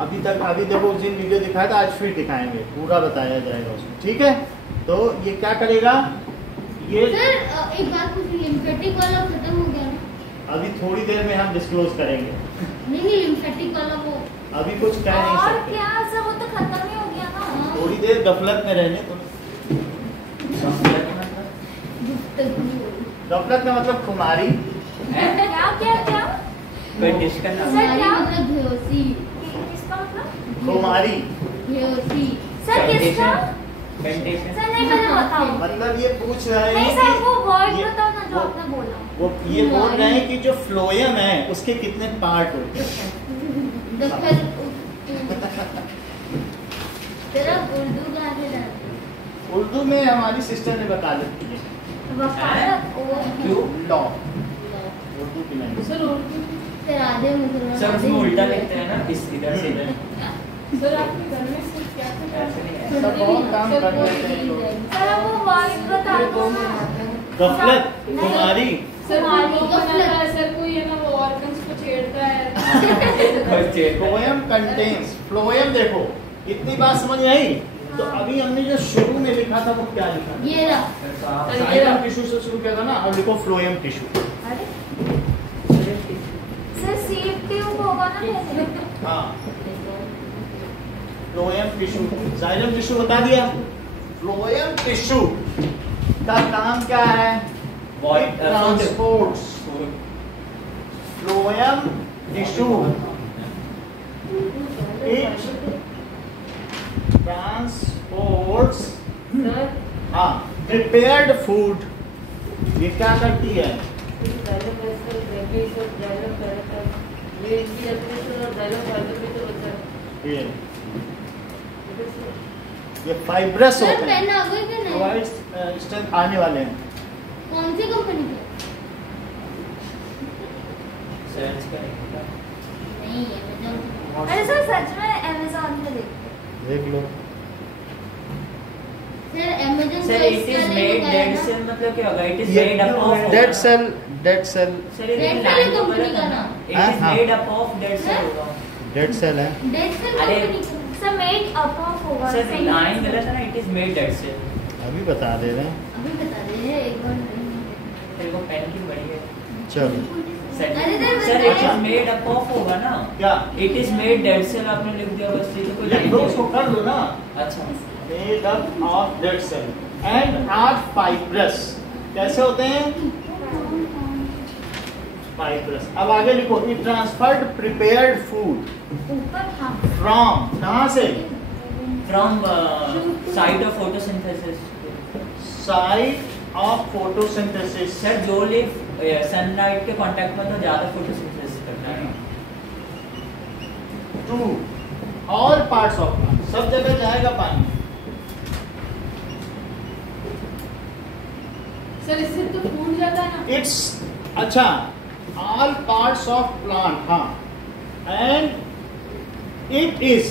अभी देखो उस दिन वीडियो दिखाया था, आज फिर दिखाएंगे, पूरा बताया जाएगा उसमें। ठीक है। तो ये क्या करेगा? ये सर एक बात पूछी, लिम्फेटिक वाला खत्म हो गया ना? अभी थोड़ी देर में हम डिस्क्लोज करेंगे। नहीं, लिम्फेटिक वाला वो अभी कुछ कह नहीं और सकते। क्या सर, वो तो खत्म ही हो गया ना। थोड़ी देर गफलत में रहने तो। गफलत का मतलब खुमारी। क्या क्या क्या? कोई डिश का नाम सर क्या? मतलब बेहोशी। किसका मतलब? खुमारी। बेहोशी। सर किसका? मेंटेशन। सर नहीं मैंने बताओ। मतलब ये पूछ रहे नहीं हैं सर वो वर्ड ये- बताओ ना जो वो- आपने बोला। वो ये बोल रहे हैं कि जो फ्लोएम है उसके कितने पार्ट होते हैं। तेरा उर्दू कहाँ से जानते उर्दू में हमारी सिस्टर ने वकालत की है, हो? वकालत और क्यों? लॉ, उर्दू की लैंग्वेज। सर उर्दू फिर आधे मुसलमान सब उसमें उल्टा लिखते हैं ना, इस इधर से इधर। सर आपके घर में सिर्फ क्या ऐसे नहीं है। सब बहुत काम कर रहे हैं लोग। सर वो वर्ड बता दो ना। गफलत, नहीं। कुमारी, सर कुमारी, वो गफलत। बनाता है सर, कोई है ना वो ऑर्गन्स को छेड़ता है। बच्चे फ्लोएम कंटेन्स। फ्लोएम देखो इतनी बात समझ में आई। तो अभी हमने जो शुरू में लिखा था वो क्या लिखा था? ये रहा। जाइलम टिश्यू से शुरू किया था ना, और लिखो फ्लोएम टिश्यू। अरे सर सीट ट्यूब होगा ना पहले। हाँ, फ्लोएम टिश्यू, जाइलम टिश्यू बता दिया। फ्लोएम टिश्यू का काम क्या है? It transports phloem tissue. It transports हाँ prepared food. ये क्या करती है? ये फाइब्रस सर होते हैं, पेन आ गए कि नहीं? प्रोवाइड्स स्ट्रेंथ आने वाले हैं। कौन सी कंपनी के? सर्च करेंगे। नहीं Amazon। अरे सर सच में Amazon पे देख लो। सर Amazon सर पे इट इसका इज नहीं मेड लगाया डेड ना? सेल, मतलब क्या होगा? इट इज ये made up of dead cell, dead cell, sir ये Dead line cell number company है का ना, नाम। इट इज हाँ। Made up of dead cell हाँ? होगा। डेड सेल है। डेड सेल अरे, कंपनी का। सर मेड अप ऑफ होगा। सर सही लाइन है। गलत है ना, it is made dead cell. अभी बता दे रहे हैं। अभी बता दे रहे हैं एक बार नहीं। तेरे को पेन की बड़ी है। चलो सर अरे सर सर इट बताइए। इज मेड अप ऑफ होगा ना, क्या it is made dead cell आपने लिख दिया बस, ये तो कोई लिख लाइन दो, नहीं उसको है। कर लो ना। अच्छा made up of dead cell and are fibrous. कैसे होते हैं? फाइब्रस। अब आगे लिखो, इट ट्रांसफर्ड प्रिपेयर्ड फूड ऊपर हाँ। फ्रॉम, कहाँ से? From site of photosynthesis. Site of photosynthesis. Sir जो लिव सनलाइट के कांटेक्ट में तो ज्यादा फोटोसिंथेसिस करता है। To all parts of plant, सब जगह जाएगा पानी। सर इससे तो फूट जाता है ना। इट्स अच्छा, ऑल पार्ट्स ऑफ प्लांट, हाँ। एंड इट इज,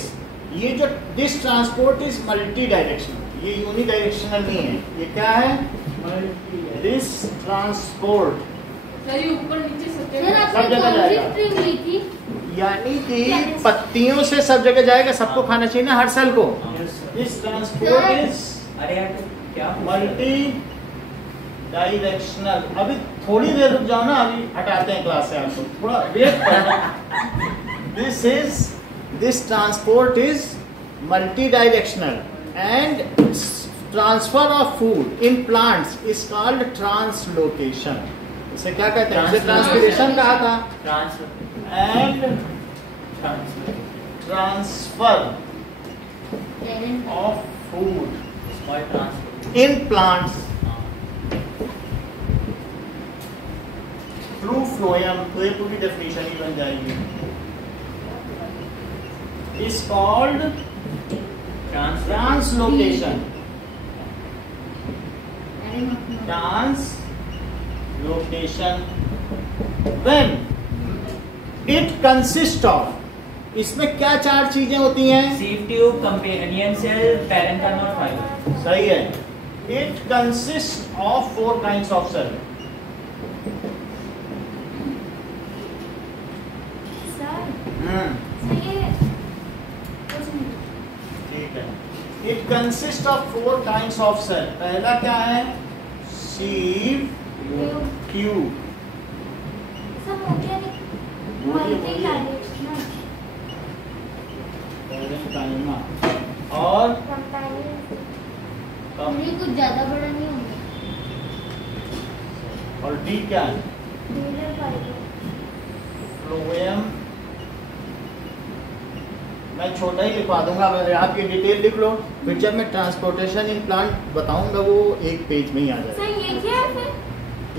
ये जो this transport is multi directional, ये यूनिडायरेक्शनल नहीं है। ये क्या है? दिस ट्रांसपोर्ट सर ये ऊपर नीचे सब सर जगह। आपने सब जगह कौन सी जाएगा। स्ट्रिंग ली थी? यानी कि पत्तियों से सब जगह जाएगा, सबको खाना चाहिए ना हर सेल को। दिस ट्रांसपोर्ट इज अरे यार तो क्या मल्टी डायरेक्शनल। अभी थोड़ी देर रुक जाओ ना, अभी हटाते हैं क्लास से आपको, थोड़ा वेट करना। This transport is multi directional and transfer of food in plants is called translocation. इसे क्या कहते हैं? इसे ट्रांसपिरेशन कहा था। Transfer and transfer transfer of food small transfer in plants through phloem. तो ये पूरी डेफिनेशन ही बन जाएगी। Is called translocation. Translocation when it consist of, इसमें क्या चार चीजें होती हैं? Sieve tube, companion cell, parenchyma और फाइबर। सही है। It consist of 4 kinds of cell. Sir sir ये कुछ नहीं। ठीक है। It consist of 4 kinds of cell. पहला क्या है? Sieve tube. सब मोतिया नहीं। बोलिए, मल्टी बोलिए। डायरेक्शनल। पैरेंकाइमा और नहीं कुछ ज्यादा बड़ा नहीं होगा। और डी क्या है? Nuclear fibre. फ्लोएम मैं छोटा ही लिखवा दूंगा, आप ये डिटेल लिख लो, फिर जब मैं ट्रांसपोर्टेशन इन प्लांट बताऊंगा वो एक पेज में ही आ जाएगा। सर ये क्या है फिर?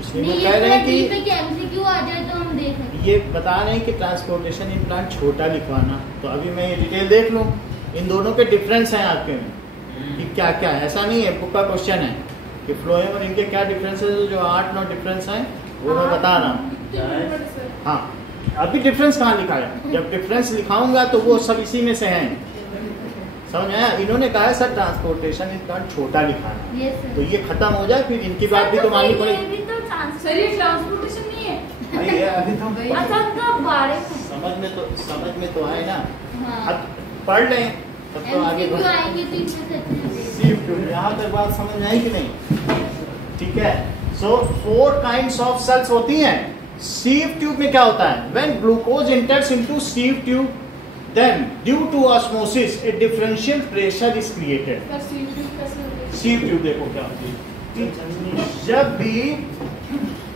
इसलिए नहीं, मैं ये कह रहे हैं पे कि कि MCQ आ जाए तो हम देख लें। ये बता रहे हैं कि ट्रांसपोर्टेशन इन प्लांट छोटा लिखवाना, तो अभी मैं ये डिटेल देख लूँ, इन दोनों के डिफरेंस हैं आपके में कि क्या क्या है। ऐसा नहीं है, बुक का क्वेश्चन है कि फ्लोएम और इनके क्या डिफरेंस है, जो 8-9 डिफरेंस हैं वो मैं बता रहा हूँ। हाँ, अभी डिफरेंस कहाँ लिखा है, जब डिफरेंस लिखाऊंगा तो वो सब इसी में से हैं, समझ आया। इन्होंने कहा है सर ट्रांसपोर्टेशन इन प्लांट छोटा लिखाना, Yes, sir. तो ये खत्म हो जाए, फिर इनकी बात भी तो माननी ये पड़ेगी। भी तो trans- सर ये ट्रांसपोर्टेशन नहीं है। भाई ये अभी तो अच्छा तो बारे में। समझ में तो आए ना, हाँ। अब पढ़ लें तब तो आगे MCQ बढ़। आएगी तो इसमें से अच्छे से सीव ट्यूब, यहाँ तक बात समझ में आई कि नहीं? ठीक है। सो 4 काइंड्स ऑफ सेल्स होती हैं। सीव ट्यूब में क्या होता है, when glucose enters into sieve tube then due to osmosis a differential pressure is created. Sir sieve कैसे होती है? सीव ट्यूब देखो क्या होती है, जब भी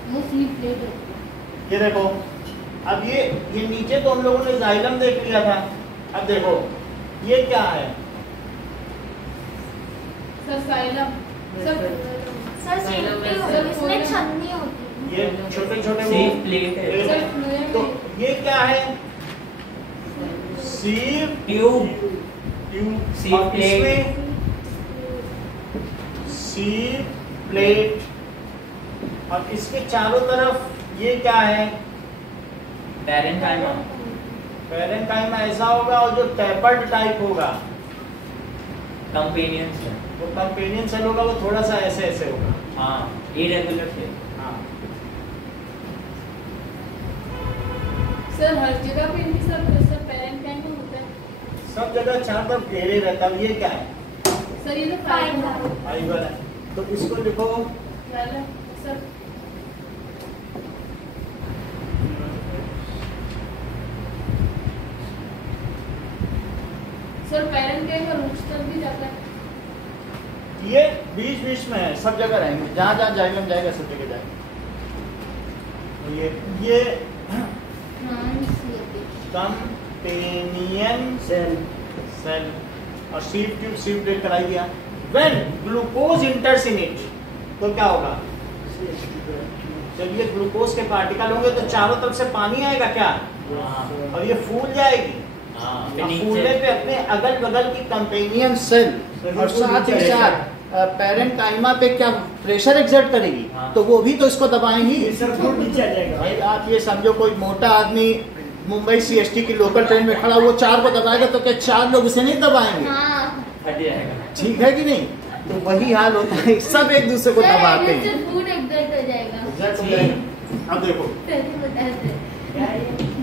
वो स्लीप प्लेट होती है। ये देखो, अब ये नीचे तो हम लोगों ने जाइलम देख लिया था, अब देखो ये क्या है, sir xylem. Sir sir seat पे इसमें छन्नी होती है। ये छोटे छोटे सीव प्लेट है। सर फ्लोएम तो ये क्या है, सीव ट्यूब ट्यूब, सीव और प्लेट। इसमें सीव प्लेट, और इसके चारों तरफ ये क्या है, पैरेन्काइमा। पैरेन्काइमा ऐसा होगा, और जो टैपर्ड टाइप होगा कंपेनियन सेल। वो कंपेनियन सेल होगा, वो थोड़ा सा ऐसे ऐसे होगा। हाँ, इरेगुलर सेल। हाँ, सर हर जगह पे इनकी सब पैरेन्काइमा होता है। सब जगह चारों तरफ घेरे रहता है। ये क्या है, सर ये तो फाइबर फाइबर है, तो इसको लिखो वाला सर। सर पैरेन्काइमा रूट्स तक भी जाता है। ये बीच बीच में है, सब जगह रहेंगे, जहाँ जहाँ जाइलम जाएगा सब जगह जाएगा। तो ये कंपेनियन सेल और सीव ट्यूब, सीव प्लेट कराई दिया। व्हेन ग्लूकोज इंटर्स इन इट, तो क्या होगा, जब ये ग्लूकोज के पार्टिकल होंगे तो चारों तरफ से पानी आएगा क्या, हाँ। और ये फूल जाएगी, हाँ, और फूलने पे अपने अगल बगल की कंपेनियन सेल और साथ ही साथ पैरेन्काइमा पे क्या प्रेशर एक्सर्ट करेगी, हाँ। तो वो भी तो इसको दबाएंगी। ये सब फूड नीचे आ जाएगा। भाई आप ये समझो, कोई मोटा आदमी मुंबई CST की लोकल ट्रेन में खड़ा, वो 4 को दबाएगा तो क्या 4 लोग उसे नहीं दबाएंगे? हाँ। हट जाएगा। ठीक है कि नहीं? तो वही हाल होता है, सब एक दूसरे को दबाते हैं। फूड एक्सर्ट हो जाएगा। Exact हो जाएगा। अब देखो कैसे बताते हैं?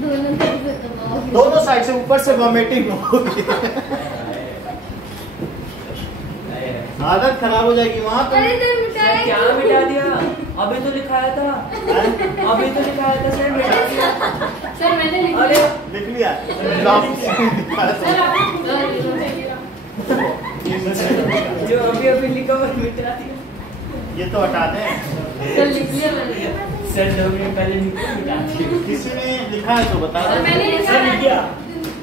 दोनों तरफ से दबाओगे। दोनों साइड से, ऊपर से वॉमिटिंग होगी, आदत खराब हो जाएगी वहाँ पे। अरे तो सर मिटाया क्या क्यों? मिटा दिया? अभी तो लिखाया था। अभी तो लिखाया था सर, मिटा दिया। सर मैंने लिख अरे दिया। लिख लिया सर आपको जो अभी लिखा वो मिटा दिया। ये तो हटा दें। सर लिख लिया मैंने। सर 2 मिनट पहले मिटा दिया। किसी ने लिखा है तो बता सर दो। मैंने लिखा सर लिख दिया।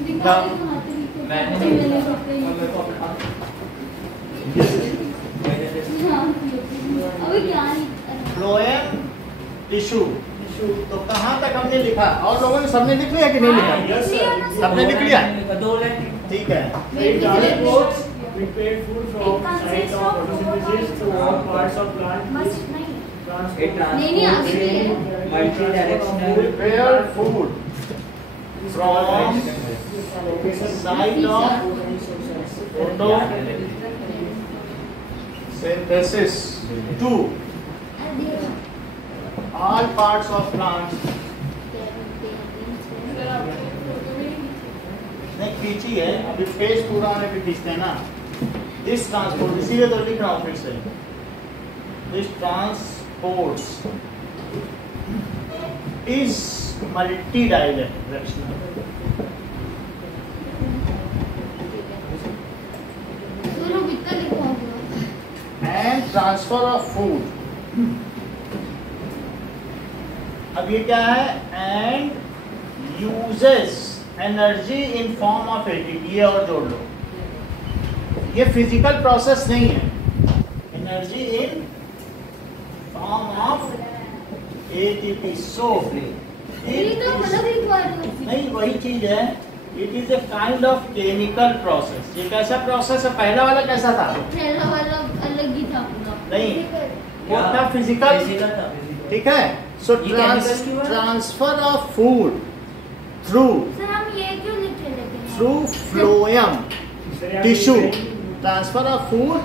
दिखा दे तो हाथ लिखो। मैंने मैंने नहीं लिखा लिखा। है। मेरे को अपना- हाँ, अभी क्या लिखा है? फ्लोएम टिश्यू, तो कहाँ तक हमने लिखा, और लोगों ने सबने लिख लिया कि नहीं लिखा? Yes, sir. सबने लिख लिया? 2 लाइन। ठीक है। They transport prepared food from It consists site of of photosynthesis to all parts of plant. बस नहीं। It नहीं, आगे भी है। multi-directional Prepare food from site of photosynthesis to all parts of plant। Sir आपको photo में नहीं खींची है, अभी पेज पूरा होने पे खींचते हैं ना। दिस ट्रांसपोर्ट, इसीलिए तो लिख रहा हूँ फिर से, this transports is multi directional सुनो कितना लिखा होगा? And transfer of food. अब ये क्या है, and uses energy in form of ATP, ये और जोड़ लो, ये फिजिकल प्रोसेस नहीं है। Energy in form of ATP, so ये तो अलग लिखवा रहे हो। नहीं वही चीज है, it is a kind of chemical process. ये कैसा प्रोसेस है? पहला वाला कैसा था? पहला वाला अलग ही था पूरा। नहीं, वो था फिजिकल, था ठीक है। सो ये chemicals की बात? Transfer of food through sir हम ये क्यों लिखे लेते हैं? Through phloem tissue, transfer of food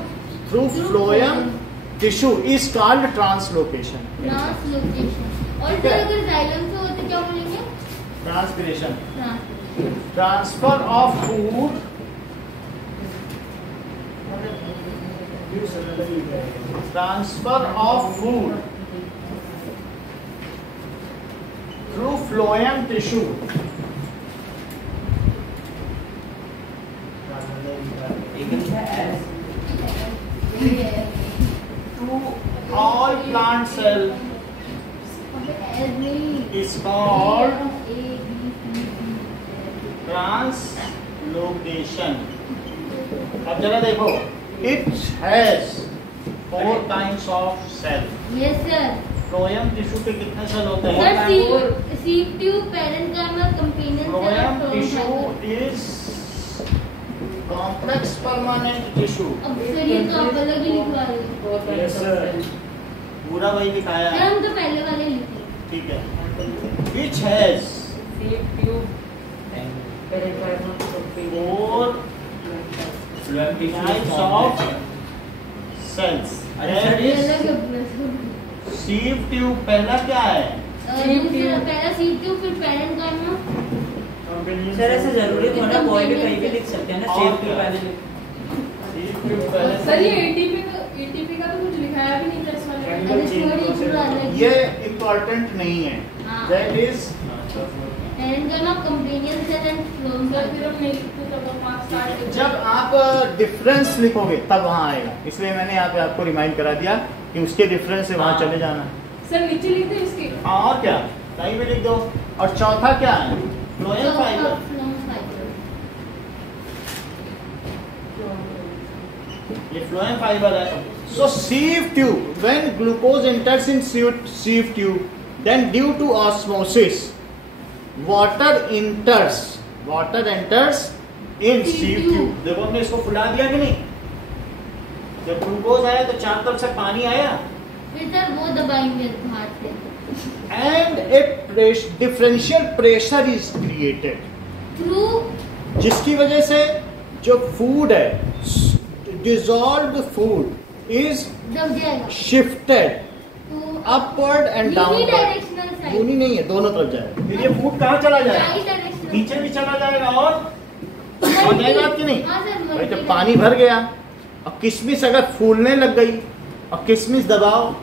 through phloem tissue is called translocation. Translocation. और ठीक सर है। अगर जाइलम से होते क्या बोलेंगे? Transpiration. Translocation. Transfer of food transfer of food through phloem tissue to all plant cell is called translocation. अब जरा देखो, it has 4 kinds of cell. Yes sir. Phloem tissue के कितने सेल होते सर हैं? Sieve tube parenchyma companion phloem tissue is complex permanent tissue. अब sir ये तो आप अलग ही लिखवा रहे हो। Yes, sir. पूरा वही दिखाया सर है, हम तो पहले वाले लिखे। ठीक है। Which has 4 types of cells. अरे That सर, ये is अलग है पूरा। sieve tube। पहला क्या है? दूसरा पहला सीव ट्यूब फिर पेरेन्काइमा। सर ऐसे जरूरी थोड़ा कोई भी कहीं भी लिख सकते हैं ना, सेव के पहले Sieve tube पहले। सर ये एटीपी का तो कुछ लिखाया भी नहीं था इस वाले में। Chemical अरे chain छोड़िए process। पूरा अलग। ये इम्पोर्टेंट नहीं है। हाँ। That is parenchyma companion cell and phloem sir फिर हम नहीं लिखते तब हम मार्क्स स्टार्ट करते जब आप डिफरेंस लिखोगे तब वहाँ आएगा, इसलिए मैंने यहाँ पे आपको रिमाइंड करा दिया कि उसके डिफरेंस से वहाँ हाँ। चले जाना। सर नीचे लिख दे इसके। हाँ, और क्या, कहीं भी लिख दो। और चौथा क्या है? Phloem fibre. Phloem fibre. ये फ्लोएम फाइबर है। सो sieve tube, when glucose enters in sieve tube, then due to osmosis water enters in sieve tube। देखो हमने इसको फुला दिया कि नहीं? जब ग्लूकोज आया तो चारों तरफ से पानी आया फिर सर वो दबाएंगे बाहर से। and a differential pressure is created, through जिसकी वजह से जो फूड है, dissolved food is दब जाएगा shifted तो upward and downward। Unidirectional side. Uni नहीं है, दोनों तरफ जाएगा। फिर ये फूड कहाँ चला जाएगा? बाईडायरेक्शनल। नीचे भी चला जाएगा और हो जाएगा कि नहीं? हाँ सर, भाई जब पानी भर गया और किशमिश अगर फूलने लग गई और किशमिश दबाओ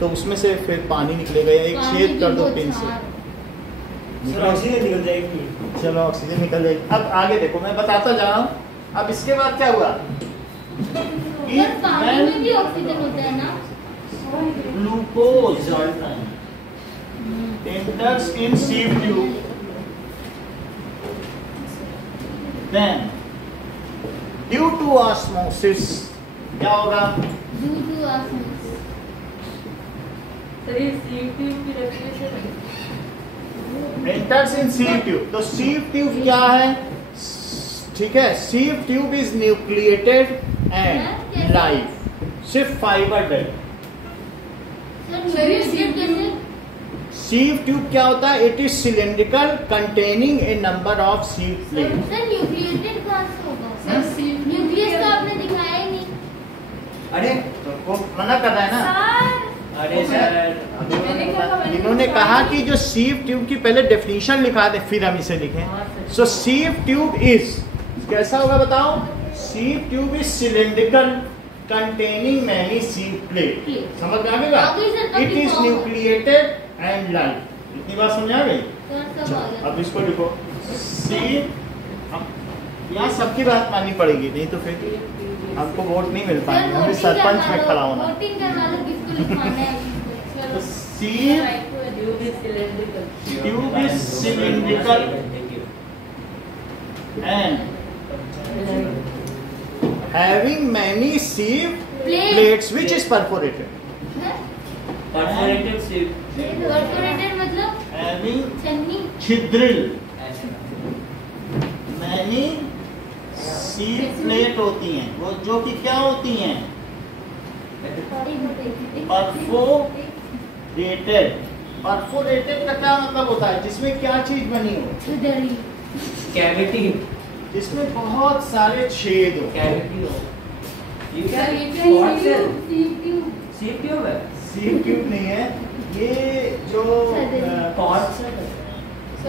तो उसमें से फिर पानी निकलेगा, या एक पानी छेद भी कर दो बहुत पिन से। सारा। सर ऑक्सीजन निकल जाएगी। चलो ऑक्सीजन निकल जाएगी। अब आगे देखो, मैं बताता जा रहा हूँ। अब इसके बाद क्या हुआ? सर पानी में भी ऑक्सीजन होता है ना? Glucose enters in sieve tube, then due to osmosis क्या होगा? Due to osmosis। सर ये सीव ट्यूब की refrigeration enters in sieve tube। तो sieve tube क्या है? ठीक है, sieve tube is nucleated and live, सिर्फ फाइबर है। सर न्यूक्लियस कैसे? sieve tube क्या होता है? It is cylindrical containing A number of sieve plates। Sir nucleated कहाँ से होगा? सर सीव न्यूक्लियस तो आपने दिखाया ही नहीं। अरे तो वो मना कर रहा है ना। अरे सर इन्होंने कहा कि जो sieve tube की पहले डेफिनेशन लिखा दे फिर हम इसे लिखें। सो sieve tube इज कैसा होगा बताओ? sieve tube is cylindrical containing many sieve plate। समझ में आ गया? It is nucleated and live. इतनी बात समझ आ गई? सर सब आ गया। अब इसको लिखो sieve। यहाँ सबकी बात माननी पड़ेगी, नहीं तो फिर हमको वोट नहीं मिल पाएंगे, हमें सरपंच में खड़ा होना। वोटिंग करवा लो किसको लिखवाना है। तो sieve Tube is cylindrical. Tube is cylindrical and having many sieve plates which is perforated. Perforated sieve. Perforated मतलब Having छन्नी। छिद्रिल many sieve plate होती हैं, वो जो कि क्या होती हैं? परफोरेटेड। परफोरेटेड का क्या मतलब होता है? जिसमें क्या चीज बनी हो? छुदरी। कैविटी। जिसमें बहुत सारे छेद हो। कैविटी हो। ये क्या? सर, ये क्या What है? cell? सीट्यूब। सीप ट्यूब है। सीव ट्यूब नहीं है ये, जो कॉर्ड से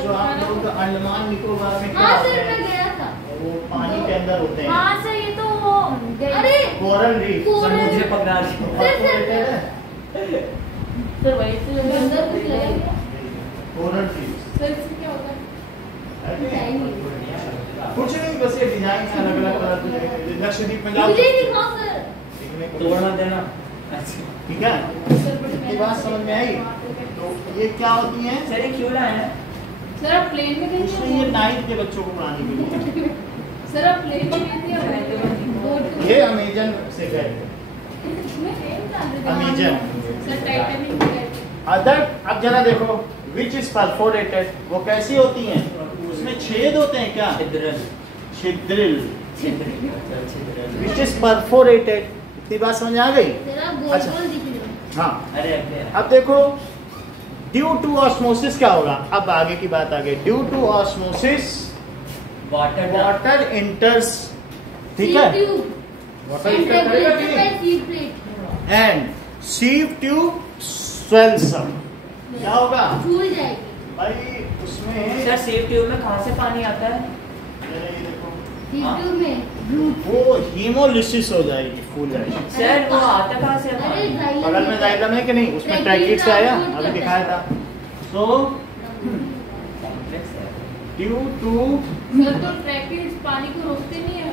जो आप लोग अंडमान निकोबार में क्या हाँ होते सर मैं हैं, गया था। वो पानी के अंदर होते हैं। हाँ सर ये तो वो अरे कोरल रीफ। कोरल- मुझे पकड़ा दिया। परफोरेटेड है। सर वही से अंदर कुछ लगा क्या? कोरल रीफ सर इससे क्या होता है? कुछ नहीं, बस ये डिजाइन है अलग अलग तरह के। लक्षद्वीप में जाओ मुझे दिखाओ सर। तोड़ना देना। अच्छा। ठीक है, सर बड़ी ये बात समझ में आई? तो ये क्या होती है? सर ये क्यों लाए हैं? सर आप प्लेन में गए इसमें थे? ये नाइट के बच्चों को पढ़ाने के लिए। सर आप प्लेन में गए थे या बोट में? ये अमेजन से गए थे। अमेजन। सर टाइटैनिक में गए थे। अदर, अब जरा देखो, विच इज परफोरेटेड, वो कैसी होती हैं? उसमें छेद होते हैं क्या? छिद्रल। छिद्रिल। छिद्रल। Which is perforated. इतनी बात समझ आ गई? तेरा गोल अच्छा। गोल दिख रहा है। हाँ, अरे अब देखो, ड्यू टू ऑस्मोसिस क्या होगा? अब आगे की बात आ गई। Due to osmosis water water enters, ठीक है, सीट्यूब। वाटर इंटर करेगा कि नहीं? Sieve plate. And sieve tube swells up. क्या होगा फूल जाएगी। भाई उसमें? सर सेफ ट्यूब में कहाँ से पानी आता है? ये देखो, सीट्यूब में ब्लूट। वो हीमोलिसिस हो जाएगी, फूल जाएगी। सर वो आता कहाँ से है अरे पानी? जाइलम बगल में जाइलम है कि नहीं? उसमें ट्रैकिट से आया, अभी दिखाया था। सो कॉम्प्लेक्स है। ड्यू टू सर तो ट्रैकिड्स पानी को रोकते नहीं है?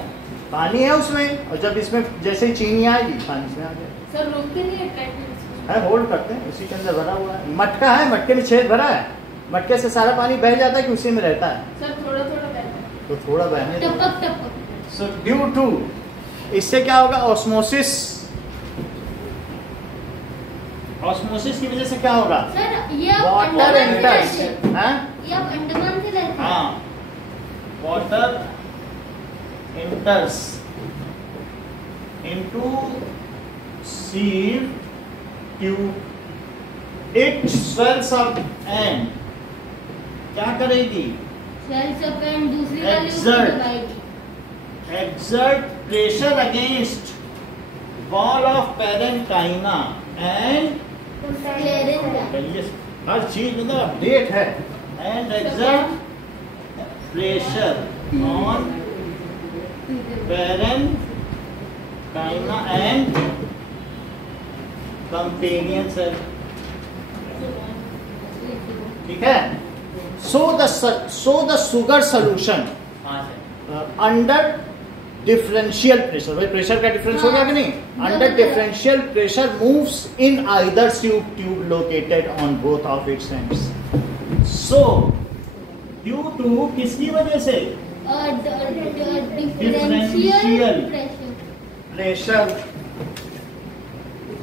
पानी है उसमें, और जब इसमें जैसे ही चीनी आएगी पानी इसमें आ जाएगा। सर रोकते नहीं है ट्रैकिड्स? है, होल्ड करते हैं, उसी के अंदर भरा हुआ है। मटका है, मटके में छेद भरा है, मटके से सारा पानी बह जाता है कि उसी में रहता है? सर थोड़ा थोड़ा बहता है। तो थोड़ा बहने दो। टपक टपक। सो ड्यू टू, इससे क्या होगा? ऑस्मोसिस। ऑस्मोसिस की वजह से क्या होगा? सर ये आप वाटर अंडमान से एंटर्स, लाए थे। हाँ ये आप अंडमान से लाए थे। हाँ, water enters into sieve tube, it swells up and क्या करेगी? सेल्स अप एंड दूसरी वाली उसको Exert. दबाएगी। Exert pressure against wall of parenchyma and क्लेरेंस। हर चीज मतलब अपडेट है। and exert pressure on parenchyma and companion cell, ठीक है? so the sugar solution हाँ सर। अंडर डिफरेंशियल प्रेशर, भाई प्रेशर का डिफरेंस हो गया कि नहीं? Under differential pressure moves in either sieve tube located on both of its ends. So due to किसकी वजह से? Differential pressure.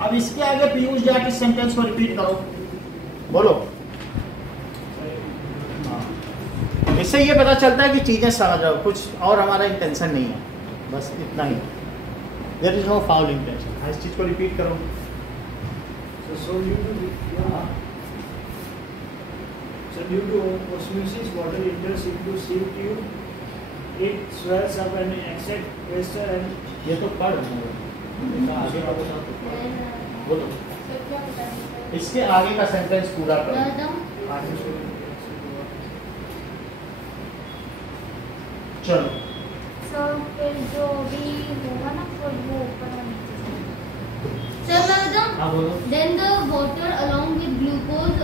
अब इसके आगे पीयूष जाके सेंटेंस को रिपीट करो, बोलो। इससे ये पता चलता है कि चीजें समझ रहे हो, कुछ और हमारा इंटेंशन नहीं है, बस इतना ही। There is no foul intention. इस चीज को रिपीट करो। So due to osmosis, water enters into sieve tube. It swells up and except pressure and ये तो पढ़ आगे बोलो, सर क्या बताएं? इसके आगे का सेंटेंस पूरा करो। आगे से। चलो सो फिर जो भी होगा ना फिर वो ऊपर और नीचे से। सर मैं बताऊं? हाँ बोलो। Then the water along with glucose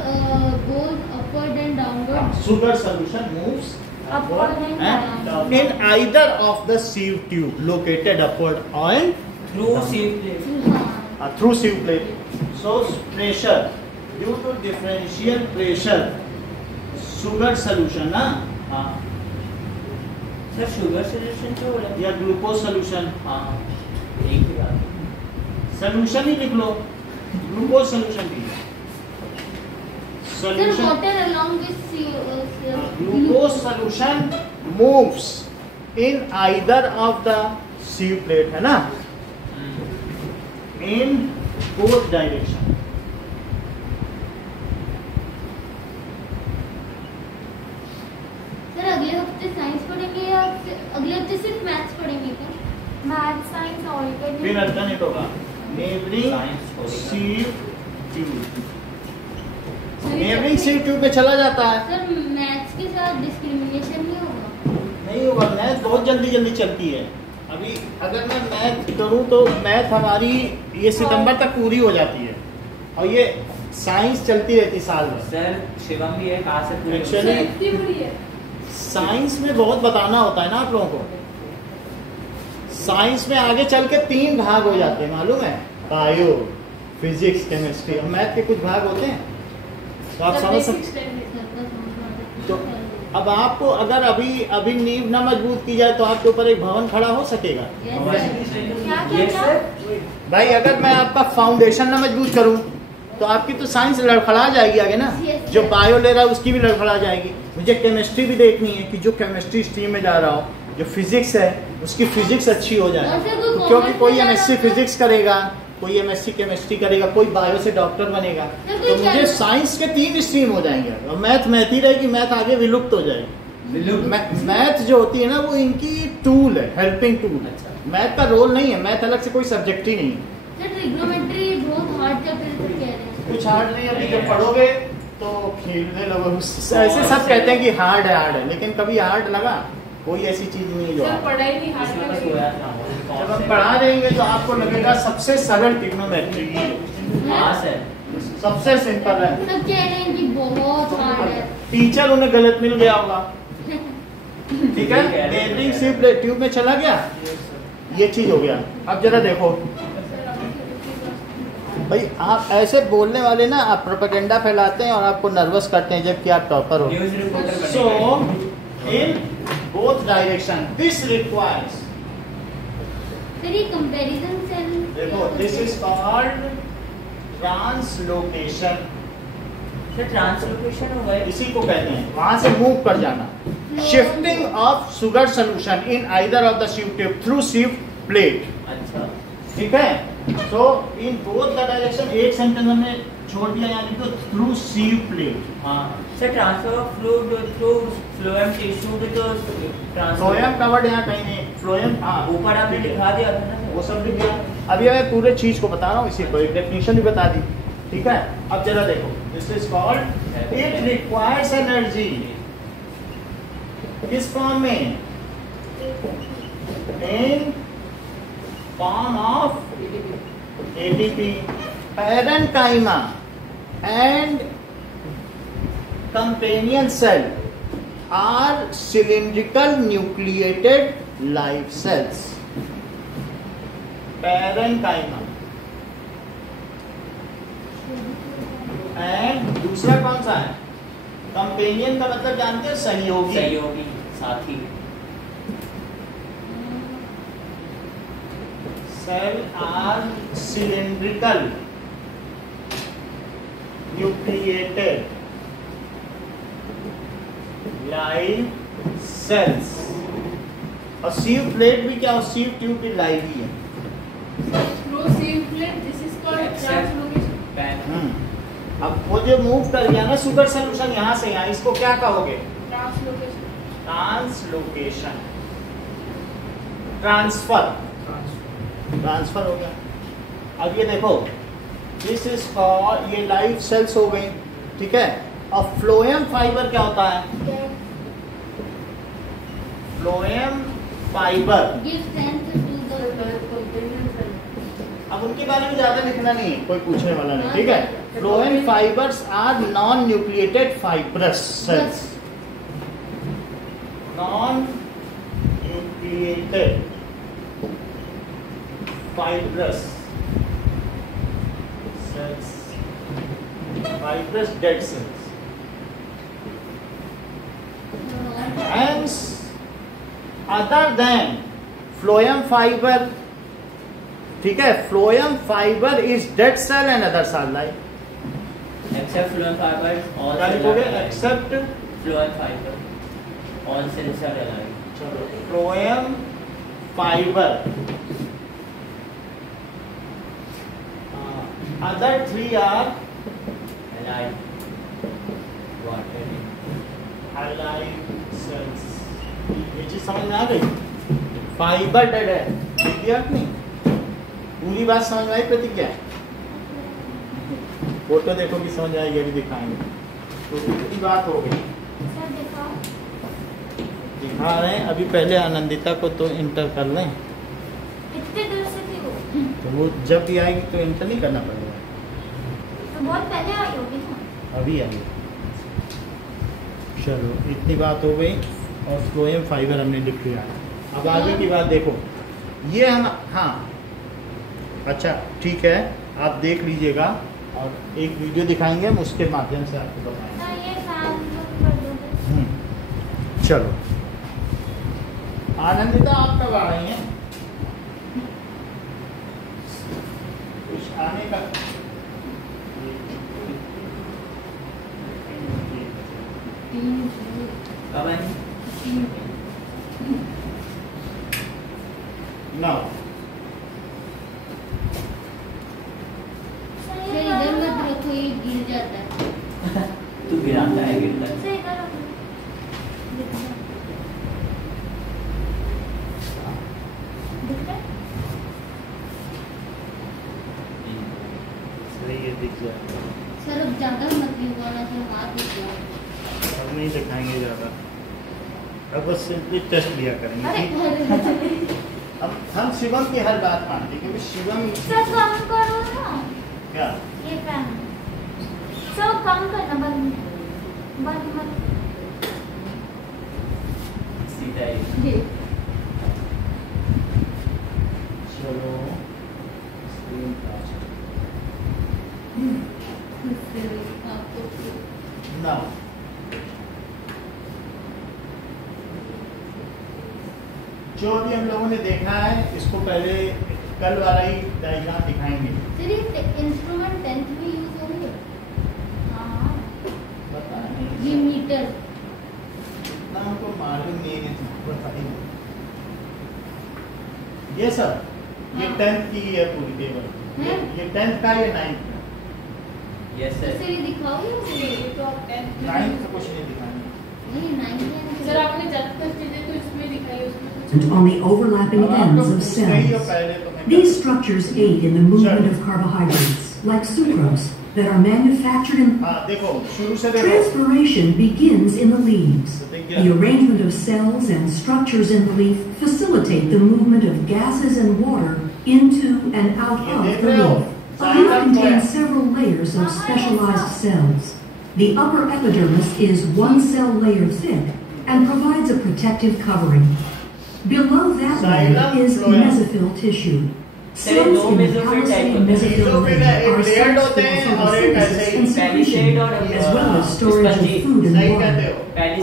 goes upward and downward. Sugar solution moves Upward and downward. in either of the sieve tube located upward and through sieve plate. हाँ। through sieve plate. So pressure due to differential pressure sugar solution ना, हाँ sir sugar solution क्यों बोला? या glucose solution, हाँ एक ही बात। Solution ही लिख लो, ग्लूकोज सोल्यूशन भी Sir, solution. water along with glucose solution moves in either of the सीव plate, है ना, इन बोथ डायरेक्शन। सर अगले हफ्ते साइंस पढ़ेंगे या अगले हफ्ते सिर्फ मैथ्स पढ़ेंगे क्या? मैथ साइंस और फिर अल्टरनेट होगा नेबरिंग Science होगा। Sieve tube, neighbouring sieve tube में चला जाता है। सर मैथ्स के साथ डिस्क्रिमिनेशन नहीं होगा? नहीं होगा, मैथ बहुत जल्दी जल्दी चलती है। अभी अगर मैं मैथ करूं तो मैथ हमारी ये सितंबर तक पूरी हो जाती है, और ये साइंस चलती रहती साल भर। सर शिवम भी है, कहाँ से पूरी होगी? Actually- इतनी बड़ी है। साइंस में बहुत बताना होता है ना आप लोगों को। साइंस में आगे चल के 3 भाग हो जाते हैं, मालूम है, बायो, फिजिक्स, केमिस्ट्री, और मैथ के कुछ भाग होते हैं, तो आप समझ सकते। तो अब आपको अगर अभी नींव ना मजबूत की जाए तो आपके ऊपर एक भवन खड़ा हो सकेगा? Yes, sir. भाई अगर मैं आपका फाउंडेशन ना मजबूत करूं तो आपकी तो साइंस लड़खड़ा जाएगी आगे ना। Yes, जो sir. बायो ले रहा है उसकी भी लड़खड़ा जाएगी। मुझे केमिस्ट्री भी देखनी है कि जो केमिस्ट्री स्ट्रीम में जा रहा हो, जो फिजिक्स है उसकी फिजिक्स अच्छी हो जाए, और सर, कोई क्योंकि commerce कोई में जा एमएससी रहा था। फिजिक्स करेगा, कोई एमएससी केमिस्ट्री करेगा, कोई बायो से डॉक्टर बनेगा, सर, तो कोई मुझे क्या- साइंस के 3 स्ट्रीम हो जाएंगे, और मैथ ही रहेगी, मैथ आगे विलुप्त हो जाएगी। मैथ जो होती है ना वो इनकी टूल है, हेल्पिंग टूल। अच्छा। मैथ का रोल नहीं है, मैथ अलग से कोई सब्जेक्ट ही नहीं है। सर ट्रिग्नोमेट्री बहुत हार्ड चैप्टर कह रहे हैं। कुछ हार्ड नहीं है, अभी जब पढ़ोगे तो खेलने लगो। ऐसे सब कहते हैं कि हार्ड है, लेकिन कभी हार्ड लगा? कोई ऐसी चीज नहीं है जो सर hard है। पढ़ाई नहीं हार्ड इसमें बस लगेगी। होया था। जब हम पढ़ा देंगे तो आपको लगेगा सबसे सरल ट्रिग्नोमेट्री ही है, हाँ सर। सबसे सिंपल है। सब कह रहे हैं कि बहुत हार्ड है। टीचर उन्हें गलत मिल गया होगा, ठीक है। नेबरिंग सीव ट्यूब में चला गया, ये चीज हो गया। अब जरा देखो भाई, आप ऐसे बोलने वाले ना, आप प्रोपेगेंडा फैलाते हैं और आपको नर्वस करते हैं जबकि आप टॉपर हो। न्यूज़ रिपोर्टर सो बनेंगे। In both direction this requires, sir ये कंपैरिजन सेल देखो this is called translocation, sir translocation हो गए। इसी को कहते हैं वहां से मूव कर जाना। Shifting of sugar solution in either of the sieve tube through sieve plate, अच्छा ठीक है। So in both the direction, एक सेंटेंस हमने छोड़ दिया, यानी तो थ्रू सीव प्लेट। हाँ sir transfer of fluid through phloem tissue भी तो फ्लोएम कवर्ड यहाँ कहीं नहीं, फ्लोएम हाँ ऊपर आपने दिखा दिया था ना वो सब लिख दिया। अभी मैं पूरे चीज को बता रहा हूँ, इसी को एक डेफिनेशन भी बता दी, ठीक है। अब जरा देखो, this is called it requires energy, किस फॉर्म में? इन form of ATP, parenchyma and companion cell are cylindrical nucleated live cells. Parenchyma and दूसरा कौन सा है? कंपेनियन का मतलब जानते हैं, सहयोगी। सहयोगी साथी। Cell are cylindrical nucleated live cells, और सीव प्लेट भी क्या, सीव ट्यूब भी लाइव ही है। Through sieve plate, this is called Except- translocation. अब वो जो मूव कर गया ना शुगर सोल्यूशन यहाँ से यहाँ, इसको क्या कहोगे? Translocation. ट्रांसलोकेशन, ट्रांसफर हो गया। अब ये देखो, दिस इज फॉर, ये लाइव सेल्स हो गई, ठीक है। और फ्लोएम फाइबर क्या होता है? Phloem fibre, give sense to the अब उनके बारे में ज्यादा लिखना नहीं है, कोई पूछने वाला नहीं, ठीक है। Phloem fibres are non nucleated fibrous cells, non nucleated fibrous cells fibrous dead cells. Hence, other than phloem fiber, ठीक है, phloem fiber is dead cell and other cell life. Except phloem fiber, all क्या cells लिखोगे? are alive. Except Phloem fiber, all cells are alive. चलो, phloem fiber. Other three are Alive. Water in. alive cells. ये चीज समझ में आ गई? Fibre dead है, देखिए आपने पूरी बात समझ में आई प्रतिज्ञा? फोटो देखोगी समझ आएगी, अभी दिखाएंगे। तो इतनी बात हो गई, सर दिखाओ। दिखा रहे हैं। अभी पहले आनंदिता को तो इंटर कर लें, इतने दूर से थी वो, तो वो जब भी आएगी तो इंटर नहीं करना पड़ेगा, तो बहुत पहले आई होगी ना। अभी आएगी। चलो इतनी बात हो गई, और फ्लोएम फाइबर हमने लिख लिया। अब आगे की बात देखो, ये हम, हाँ अच्छा ठीक है, आप देख लीजिएगा और एक वीडियो दिखाएंगे हम, उसके माध्यम से आपको बताएंगे। ना ये फैन बंद कर दोगे? चलो आनंदिता आप कब आ रही हैं? कुछ आने का कब आएंगे? ना सर ये इधर करो मत ना। रखो, ये गिर जाता है। तू गिराता है, गिरता है। सही करो। दिख रहा है? सही है, दिख जाएगा। सर अब ज्यादा मत लगाना, सर हाथ दिख रहा है। अब नहीं दिखाएंगे ज़्यादा, अब बस सिंपली टेस्ट लिया करेंगे। अरे हम शिवम की हर बात मानते हैं, क्योंकि शिवम सर कम करो ना क्या ये फैन। सर कम करना, बंद बंद मत। सीधा ही। चलो स्क्रीन ना जो भी हम लोगों ने देखा है, इसको पहले कल वाला ही डायग्राम दिखाएंगे। सर ये इंस्ट्रूमेंट 10th में यूज होंगे। हाँ पता नहीं ये मीटर। इतना हमको मालूम नहीं है, बताइए। ये सर, ये हाँ। 10th की है पूरी टेबल। ये 10th का, ये 9th का। Yes sir sir. ये दिखाओगे मुझे? ये तो आप 10th में 9th का कुछ नहीं दिखाएंगे। नहीं 9th सर आपने जब तक चीजें तो इसमें दिखाई, उसमें कुछ on the overlapping अब आप ends लोग of पूछ रही हो cells. पहले तो मैं These structures aid in the movement of carbohydrates, like sucrose, that are manufactured in. हाँ देखो, शुरू से देखो। Transpiration begins in the leaves. The arrangement of cells and structures in the leaf facilitate the movement of gases and water into and out of the leaf. The leaf contains several layers of specialized cells. The upper epidermis is one cell layer thick and provides a protective covering. Below that layer is mesophyll tissue. Cells in the palisade mesophyll layer are cells for photosynthesis and secretion, as well as storage of food and सही water. कहते हो।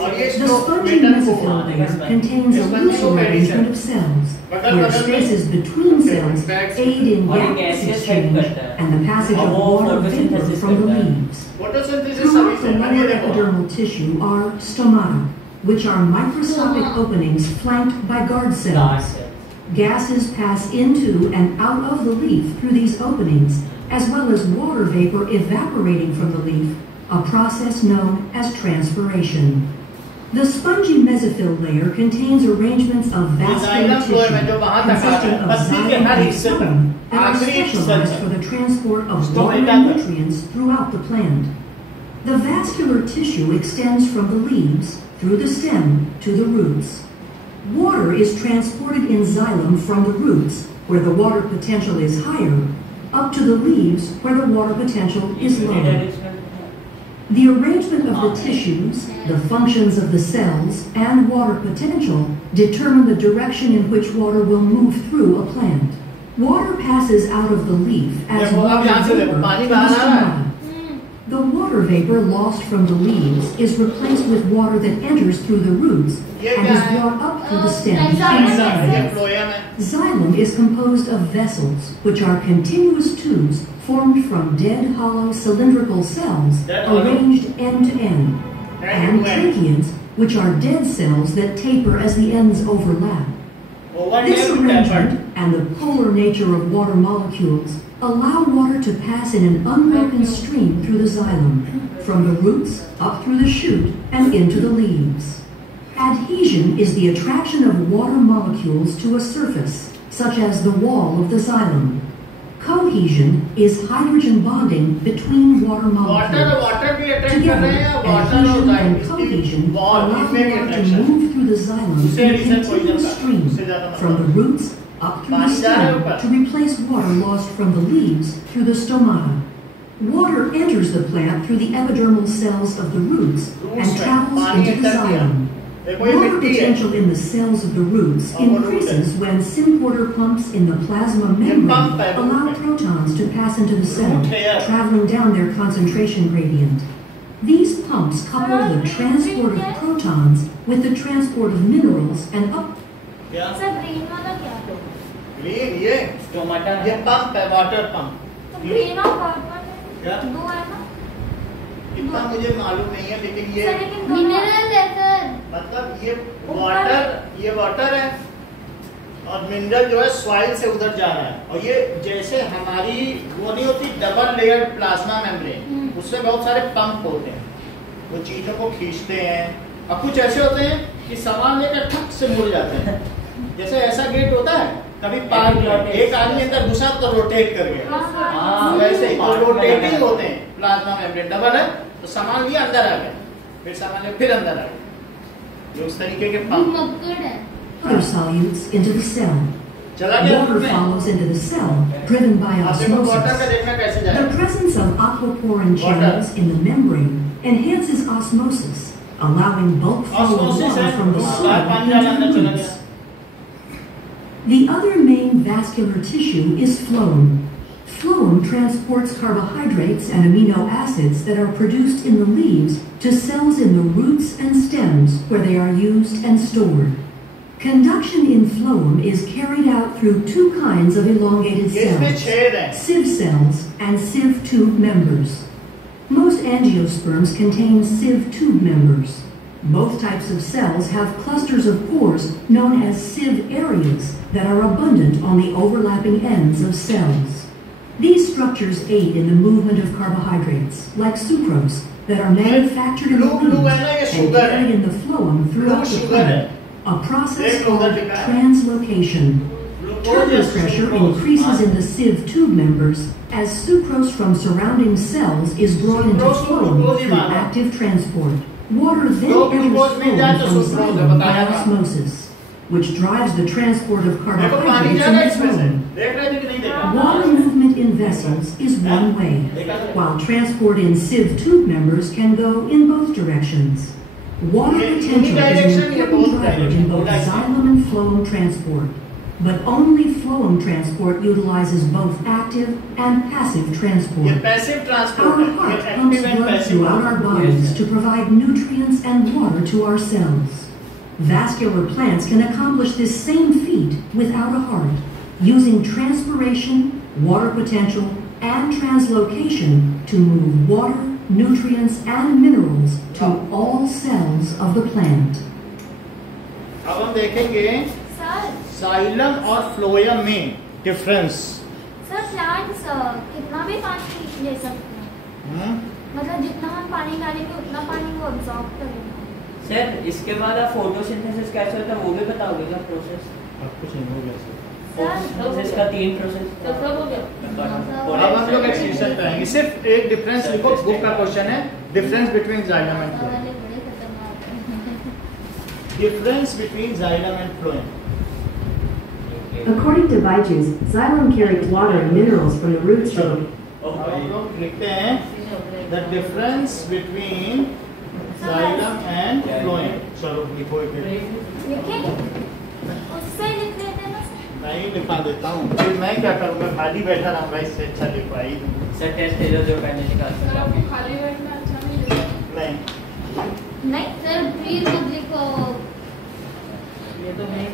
और ये The spongy mesophyll layer contains a looser arrangement of cells, where spaces between cells aid in और ये gas gaseous exchange head करता है। and the passage और of वो water vapor photosynthesis from the करता है। leaves. फोटोसिंथेसिस सभी Throughout से, the अब ये lower देखो। epidermal tissue are stomata, which are microscopic openings flanked by guard Guard cells. cells. Gases pass into and out of the leaf through these openings, as well as water vapor evaporating from the leaf, a process known as transpiration. The spongy mesophyll layer contains arrangements of vascular tissue consisting of xylem and phloem that are specialized for the transport of water and nutrients throughout the plant. The vascular tissue extends from the leaves through the stem to the roots. Water is transported in xylem from the roots, where the water potential is higher, up to the leaves, where the water potential is lower. The arrangement of the tissues, the functions of the cells, and water potential determine the direction in which water will move through a plant. Water passes out of the leaf as देखो, अब water यहाँ से देखो, vapor पानी to the बाहर आ रहा है। stomata. The water vapor lost from the leaves is replaced with water that enters through the roots and is brought up through the stems and stems. Phloem है। Xylem is composed of vessels, which are continuous tubes formed from dead, hollow, cylindrical cells arranged end to end, and tracheids, which are dead cells that taper as the ends overlap. This arrangement and the polar nature of water molecules allow water to pass in an unbroken stream through the xylem, from the roots up through the shoot and into the leaves. Adhesion is the attraction of water molecules to a surface, such as the wall of the xylem. Cohesion is hydrogen bonding between water molecules. Water भी attract कर Together, रहे हैं, water adhesion होता है and cohesion ball allow इसमें भी water to attraction move through the xylem उससे in a reason कोई continuous उससे stream ज़्यादा from the roots up through the पानी जा रहा है stem ऊपर। to replace water lost from the leaves through the stomata. Water enters the plant through the epidermal cells of the roots and में travels पानी into the enter किया। xylem. देखो ये Water मिट्टी है। potential in the cells of the roots और वो root increases when Symporter pumps in the plasma membrane pump है, root allow है। protons to pass into the cell, Root है यार। traveling down their concentration gradient. These pumps couple the transport of protons with the transport of minerals and up. क्या sir green वाला क्या है? Green ये tomato ये pump है, water pump. तो ग्रीन और पर्पल क्या? दो है ना? इतना मुझे मालूम नहीं है, लेकिन ये सर लेकिन मिनरल है सर। मतलब ये वाटर है और मिनरल जो है सॉइल से उधर जा रहा है। और ये जैसे हमारी वो नहीं होती डबल लेयर प्लाज्मा मेम्ब्रेन, उससे बहुत सारे पंप होते हैं, वो चीजों को खींचते हैं। और कुछ ऐसे होते हैं कि सामान लेकर ठक से मुड़ जाते हैं। जैसे ऐसा गेट होता है, कभी पार्क में एक आदमी अंदर घुसा तो रोटेट कर गया, हाँ, वैसे ही तो रोटेटिंग होते हैं। प्लाज्मा मेम्ब्रेन डबल है तो सामान लिया अंदर आ गया, फिर सामान लिया फिर अंदर आ गया। ये उस तरीके के पंप मक्कड़ है। Other solutes into the cell. चला गया Water में। follows into the cell, driven by आप देखो वाटर का osmosis. देखना कैसे The जाएगा। presence of aquaporin channels in the membrane enhances osmosis, allowing bulk flow of Osmosis water है, from the बाहर soil पानी डाला अंदर into the चला roots. गया। The other main vascular tissue is phloem. Phloem transports carbohydrates and amino acids that are produced in the leaves to cells in the roots and stems where they are used and stored. Conduction in phloem is carried out through two kinds of elongated ये इसमें cells, छेद है। sieve cells and sieve tube members. Most angiosperms contain sieve tube members. Both types of cells have clusters of pores known as sieve areas that are abundant on the overlapping ends of cells. These structures aid in the movement of carbohydrates, like sucrose, that are manufactured in the Blue leaves है ना, ये and sugar है। carried in the phloem throughout Blue the sugar है। plant, a process एक called उधर लिखा है। translocation. Glucose Turbo या pressure sucrose. increases in the sieve tube members as sucrose from surrounding cells is brought into Sucrose को phloem glucose ही through माना। active transport. Water then दो enters glucose मिल phloem जाए तो from sucrose है, xylem by बताया था। osmosis, which drives the transport of देखो पानी carbohydrates जा रहा है into इसमें से, phloem. देख रहे थे कि नहीं देखा? Water movement in vessels is one way, while transport in sieve tube members can go in both directions. Water ये potential is an unidirection, ये important both driver in direction, both both xylem and phloem transport. But only phloem transport utilizes both active and passive ये transport. Passive transport Our है, heart ये pumps active and blood passive. throughout our bodies to provide nutrients and water to our cells. Vascular plants can accomplish this same feat without a heart, using transpiration, water potential, and translocation to move water, nutrients, and minerals to all cells of the plant. अब हम देखेंगे sir xylem और phloem में difference. Sir plants कितना भी पानी ले सकते हैं, मतलब जितना हम पानी डालेंगे उतना पानी वो अब्सॉर्ब करेगा। सर इसके बाद आप फोटोसिंथेसिस कैसे होता है वो भी बताओगे क्या प्रोसेस? अब कुछ नहीं हो गया सर। फोटोसिंथेसिस का 3 प्रोसेस तो सब हो गया। अब हम लोग एक्सप्लेनेशन करेंगे। सिर्फ एक डिफरेंस लिखो, बुक का क्वेश्चन है, difference between xylem and phloem. वाले बड़े खतरनाक हैं। Difference between xylem and phloem. According to Byju's, xylem carries water and minerals from the root चलो system. अब हम लोग लिखते हैं the difference between xylem and phloem. चलो लिखो एक लिखें उससे लिख लेते हैं ना सर। मैं ही लिखवा देता हूँ, फिर मैं क्या करूँगा, खाली बैठा रहूँगा, इससे अच्छा लिखवा ही दूँ। सर टेस्ट ले लो जो पहले निकाल सर सकते आपको खाली बैठना अच्छा नहीं लगता? नहीं नहीं सर प्लीज मत लिखो। ये तो नहीं।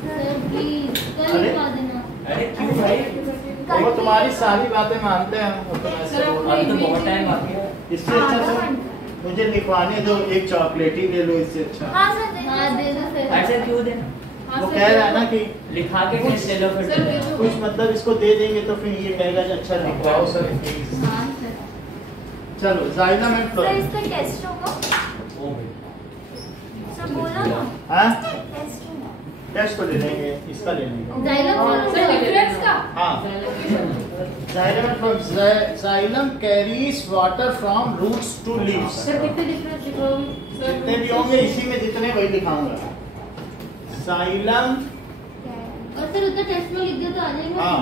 सर प्लीज कल अरे? लिखवा देना। अरे क्यों भाई? वो तुम्हारी सारी बातें मानते हैं, वो तो मैं सर, ऐसे बोल रहा अभी हूँ। तो बहुत टाइम बाकी है। इससे अच्छा सर मुझे लिखवाने दो, एक चॉकलेट ही ले लो, इससे अच्छा। हाँ सर दे हाँ दे दो सर। ऐसे क्यों देना? हाँ, वो सर, कह रहा है ना कि लिखा के टेस्ट ले लो फिर सर, देना। दे दो। कुछ मतलब इसको दे देंगे तो फिर ये कहेगा कि अच्छा लिखवाओ सर प्लीज। हाँ सर। चलो जाइलम एंड सर फ्लोएम। इसका टेस्ट होगा। ओ भाई। सर बोला ना हाँ टेस्ट होगा। टेस्ट को ले लेंगे, इसका ले लेंगे। जाइलम सर डिफरेंस का हाँ xylem and phloem. Xylem carries water from roots to leaves. Sir कितने डिफरेंस लिखोगे? जितने भी होंगे इसी में जितने वही लिखाऊंगा। जाइलम और सर उधर टेस्ट में लिख दिया तो आ जाएगा। हाँ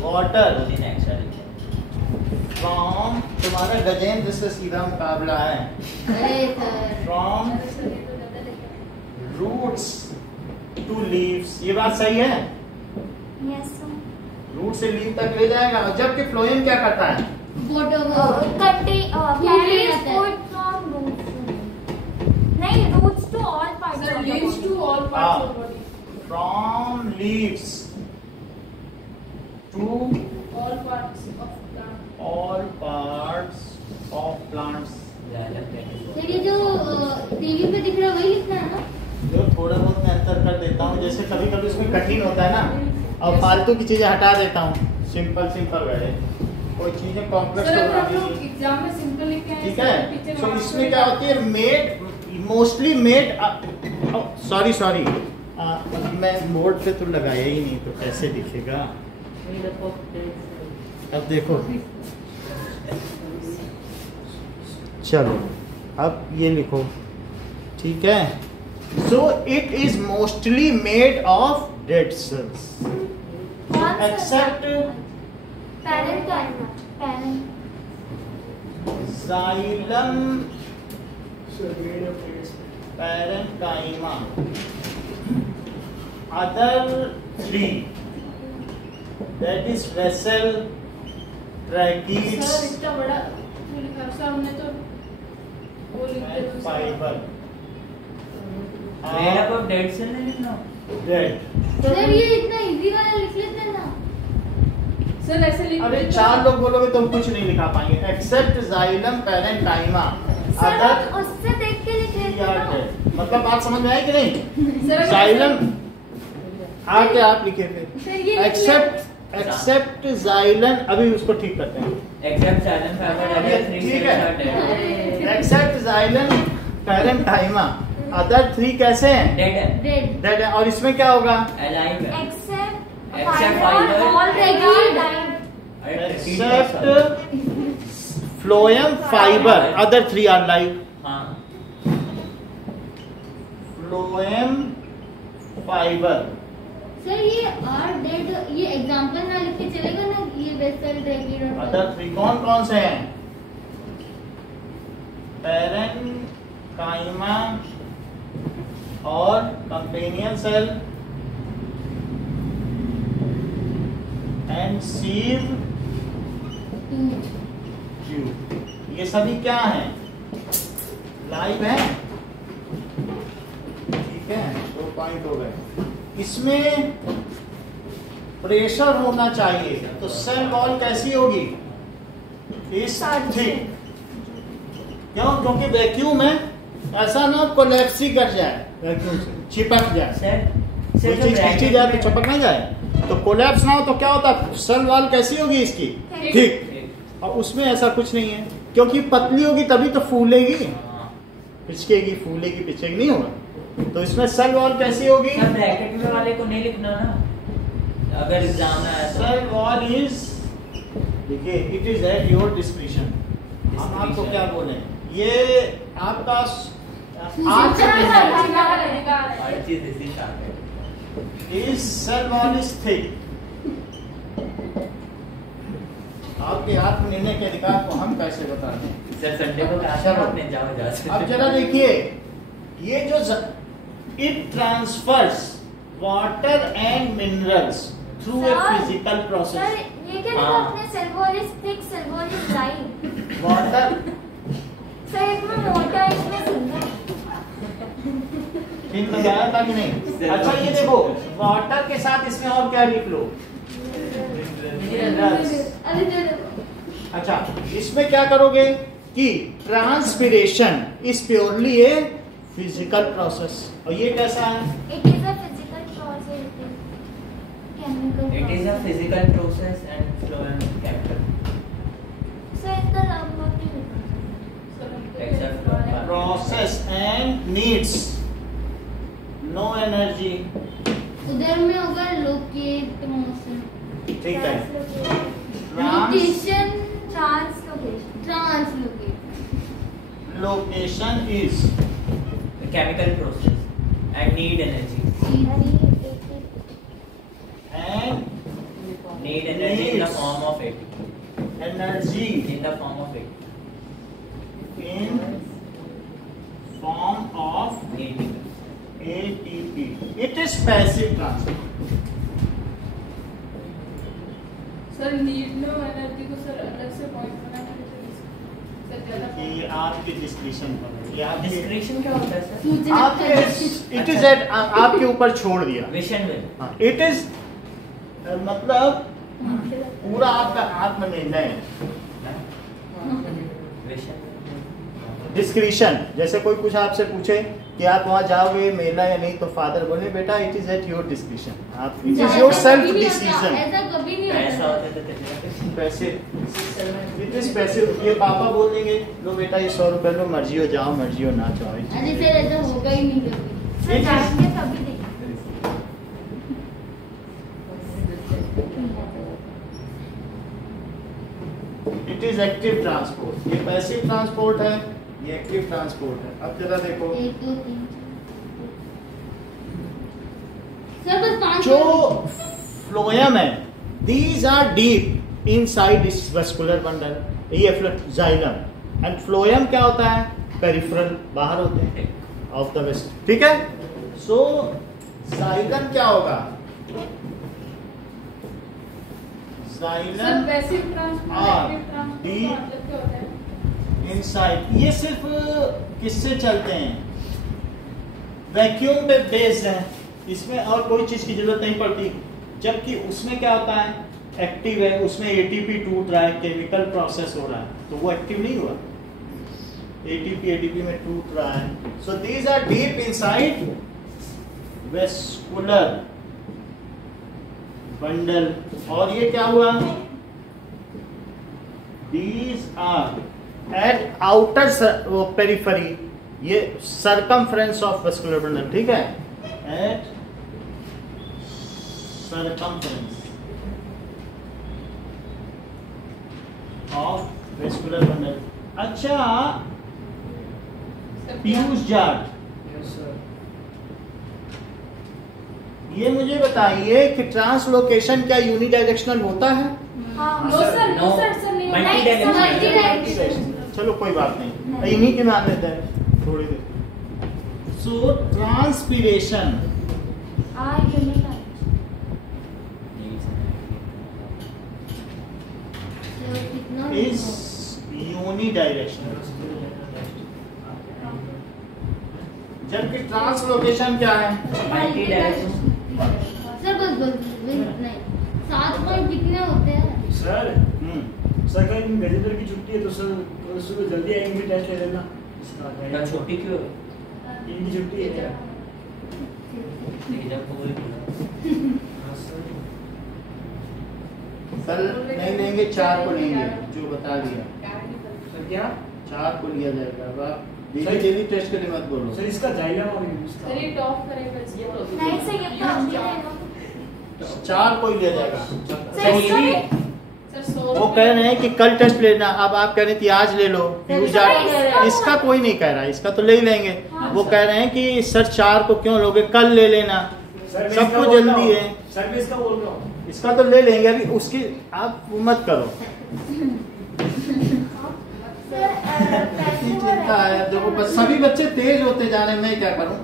वाटर दो दिन एक्स्ट्रा लिखो। फ्रॉम, तुम्हारा गजेंद्र से सीधा मुकाबला है। अरे सर। फ्रॉम सर ये तो ज्यादा लिखा। रूट्स टू लीव्स, ये बात सही है। Yes sir. रूट से लीव तक ले जाएगा, और जबकि फ्लोएम क्या करता है? कट्टी कैरीज जाता है। Food from roots. नहीं roots to all parts sir of the leads body. To all parts of body. From leaves to all parts of plant. All parts of plants. Xylem carries. Sir ये जो TV पे दिख रहा है वही लिखना है ना? जो थोड़ा बहुत मैं अंतर कर देता हूँ, जैसे कभी कभी उसमें कठिन होता है ना, और फालतू की चीजें हटा देता हूँ। सिंपल सिंपल रहे, कोई चीजें कॉम्प्लेक्स सर तो अगर हम बनानी लोग नहीं। एग्जाम में सिंपल लिख के आए ठीक सर, है, टीचर तो मार्क्स इसमें क्या होती है, मेड मोस्टली मेड, सॉरी मैं बोर्ड पे तो लगाया ही नहीं, तो कैसे दिखेगा? अब देखो, चलो अब ये लिखो, ठीक है। So it is mostly made of dead cells except parent का parent xylem sir made of dead parenchyma. Other three, that is vessel, tracheids sir इतना बड़ा क्यों लिखा सर? हमने तो वो लिख and दिया fiber made up of dead cell नहीं लिखना। dead. सर ये इतना इजी वाला लिख लेते हैं ना। सर ऐसे लिख अरे देते चार हैं। लोग बोलोगे तो हम कुछ नहीं लिखा पाएंगे, except xylem parenchyma. Sir other आप उससे देख के लिख लेते are ना। dead. मतलब बात समझ में आई कि नहीं? सर अगर जाइलम आके आप लिखे फिर सर ये लिख एक्सेप्ट जाइलन, अभी उसको ठीक करते हैं। Except xylem fiber other three ठीक सेल्स है। Are dead. Except xylem parenchyma, other three कैसे हैं? डेड है। डेड। डेड है। और इसमें क्या होगा? अलाइव है। Except Except fibre fiber. All regular diet. अरे repeat कर सकते हो। Except phloem fibre, other three are live. हाँ। फ्लोएम फाइबर, सर ये आर डेड ये एग्जांपल ना लिख के चलेगा ना? ये वेसल रेगुलर अदर थ्री कौन कौन से हैं? पेरेंकाइमा और companion cell and sieve tube, ये सभी क्या हैं? लाइव है। ठीक है, 2 पॉइंट हो गए। इसमें प्रेशर होना चाहिए, तो सेल वॉल कैसी होगी? इस थिक। क्यों? क्योंकि वैक्यूम है, ऐसा ना कोलैप्स ही कर जाए, वैक्यूम से चिपक जाए। सर कोई चीज खींची जाए तो चिपक नहीं जाए, तो कोलैप्स ना हो तो क्या होता है? सेल वॉल कैसी होगी इसकी? ठीक। और उसमें ऐसा कुछ नहीं है, क्योंकि पतली होगी तभी तो फूलेगी, पिचकेगी, फूलेगी, पिचकेगी, नहीं होगा। तो इसमें सेल वॉल कैसी होगी? सर ब्रैकेट में वाले को नहीं लिखना ना, अगर एग्जाम में आया तो। सेल वॉल इज, देखिए, it is at your description. हम आपको क्या बोले, ये आपका आज हर चीज इसी साथ है। Is cell wall is thick. आपके आत्मनिर्णय के अधिकार को हम कैसे बता दें? सर संडे को कहा था आपने जाओ जा सकते। अब जरा देखिए, ये जो it transfers water and minerals through a Sir, physical sir process. ये क्या लिखा आपने? Silver is thick, silver is light. Water sir इसमें मोटा है, इसमें सिल्वर। हिंट लगाया था कि नहीं? अच्छा ये देखो, वाटर के साथ इसमें और क्या लिख लो? मिनरल्स। अरे चलो अच्छा इसमें क्या करोगे कि transpiration is purely a physical process. और ये कैसा है? It is a physical process. Chemical It is a process. physical process and flow and chemical. Sir इसका नाम नहीं Texture flow and power. Process and needs no energy. उधर में होगा लोकेट मोशन, ठीक है। Location, translocation. Translocate, location is The chemical process and need energy. And Need energy in the Needs. form of ATP. Energy In the form of ATP. In form of ATP. ATP. It is passive transfer. Sir need no energy को sir अलग से point बनाना है sir ज्यादा ये आपके description पर है। ये आपके Discretion क्या होता है सर? मुझे आपके लगता है इट इज एट आपके ऊपर छोड़ दिया। Vision will. इट इज मतलब पूरा आपका आत्मनिर्णय है। Vision. डिस्क्रिप्शन, जैसे कोई कुछ आपसे पूछे कि आप वहाँ जाओगे मेला या नहीं, तो फादर बोले बेटा it is at your description, आप it is your self decision. ऐसा कभी नहीं ऐसा होता। होता है तो पैसे इट इज पैसे। ये पापा बोल देंगे लो बेटा ये 100 रुपए लो, मर्जी हो जाओ मर्जी हो ना जाओ। अरे सर ऐसा होगा ही नहीं कभी। सर जान के कभी देखा। It is active transport. ये पैसिव ट्रांसपोर्ट है, ये एक्टिव ट्रांसपोर्ट है। अब जरा देखो 1 2 3 सर बस 5 जो फ्लोएम है, these are deep inside this vascular bundle, ये जाइलम। एंड फ्लोएम क्या होता है? पेरिफेरल, बाहर होते हैं ऑफ द वेस्ट। ठीक है। सो जाइलम क्या होगा? सर जाइलम पैसिव ट्रांसपोर्ट, हाँ, एक्टिव ट्रांसपोर्ट डी- का मतलब क्या होता है? इनसाइड। ये सिर्फ किससे चलते हैं? वैक्यूम पे बेस्ड है, इसमें और कोई चीज की जरूरत नहीं पड़ती। जबकि उसमें क्या होता है? एक्टिव है, उसमें एटीपी टूट रहा है, केमिकल प्रोसेस हो रहा है, तो वो एक्टिव नहीं हुआ। एटीपी में टूट रहा है। So these are deep inside vascular bundle. और ये क्या हुआ? These are at outer periphery, ये सरकमफ्रेंस ऑफ वेस्कुलर बंडल। ठीक है, at circumference of vascular bundle. अच्छा सर पीयूष जाट, ये मुझे बताइए कि ट्रांसलोकेशन क्या यूनिडायरेक्शनल होता है? हाँ no sir no No. Sir sir नहीं होता। Multidimensional. चलो कोई बात नहीं, इन्हीं की मान लेते हैं थोड़ी देर। सो ट्रांसपीरेशन कितना इज यूनिडायरेक्शनल, जबकि ट्रांसलोकेशन क्या है? Multi-directional. सर बस नहीं 7 पॉइंट कितने होते हैं? सर हम्म, सर कल गजेंद्र की छुट्टी है तो सर सुबह जल्दी आएंगे, टेस्ट ले लेना इसका। क्या छोटी क्यों है? इनकी छुट्टी है। तेजब को वही बोला। हाँ सर। कल नहीं लेंगे, 4 को लेंगे, जो बता दिया। सर क्या? 4 को लिया जाएगा। अब आप डेली टेस्ट के लिए मत बोलो। सर इसका जाइलम और इसका सर ये टॉप करेगा इसको। नहीं सर ये तो अभी रहेगा। 4 को ही लिया जाएगा। सर इसका भी सर 100 वो कह रहे हैं कि कल टेस्ट लेना, अब आप कह रहे थे आज ले लो। पीयूष इसका जाट, इसका कोई नहीं कह रहा, इसका तो ले ही लेंगे। हाँ। वो कह रहे हैं कि सर 4 को क्यों लोगे, कल ले लेना, सर मैं सबको इसका बोल रहा जल्दी हूँ। है। सर मैं इसका बोल रहा हूँ। इसका तो ले लेंगे, अभी उसकी आप वो मत करो। सर पैसे हो चिंता रहा है, देखो बस सभी बच्चे तेज होते जा रहे हैं, मैं क्या करूं?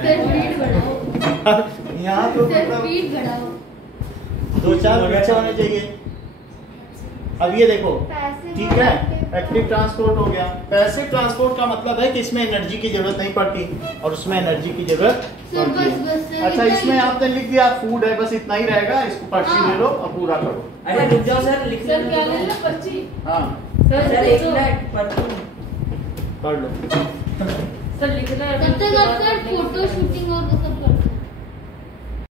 सर स्पीड बढ़ाओ। यहाँ तो सर मतलब स्पीड बढ़ाओ। 2-4 पीछे होने चाहिए। अब ये देखो, पैसिव ठीक है, एक्टिव ट्रांसपोर्ट हो गया। पैसिव ट्रांसपोर्ट का मतलब है कि इसमें एनर्जी की जरूरत नहीं पड़ती और उसमें एनर्जी की जरूरत सर पड़ती बस है। अच्छा, इसमें आपने लिख दिया फूड है, बस इतना ही रहेगा, इसको पर्ची ले लो और पूरा करो। अरे रुक जाओ सर, लिख सर क्या ले लो पर्ची? हाँ सर एक मिनट पर्ची कर लो। सर लिखना है। तब तक आप सर फोटो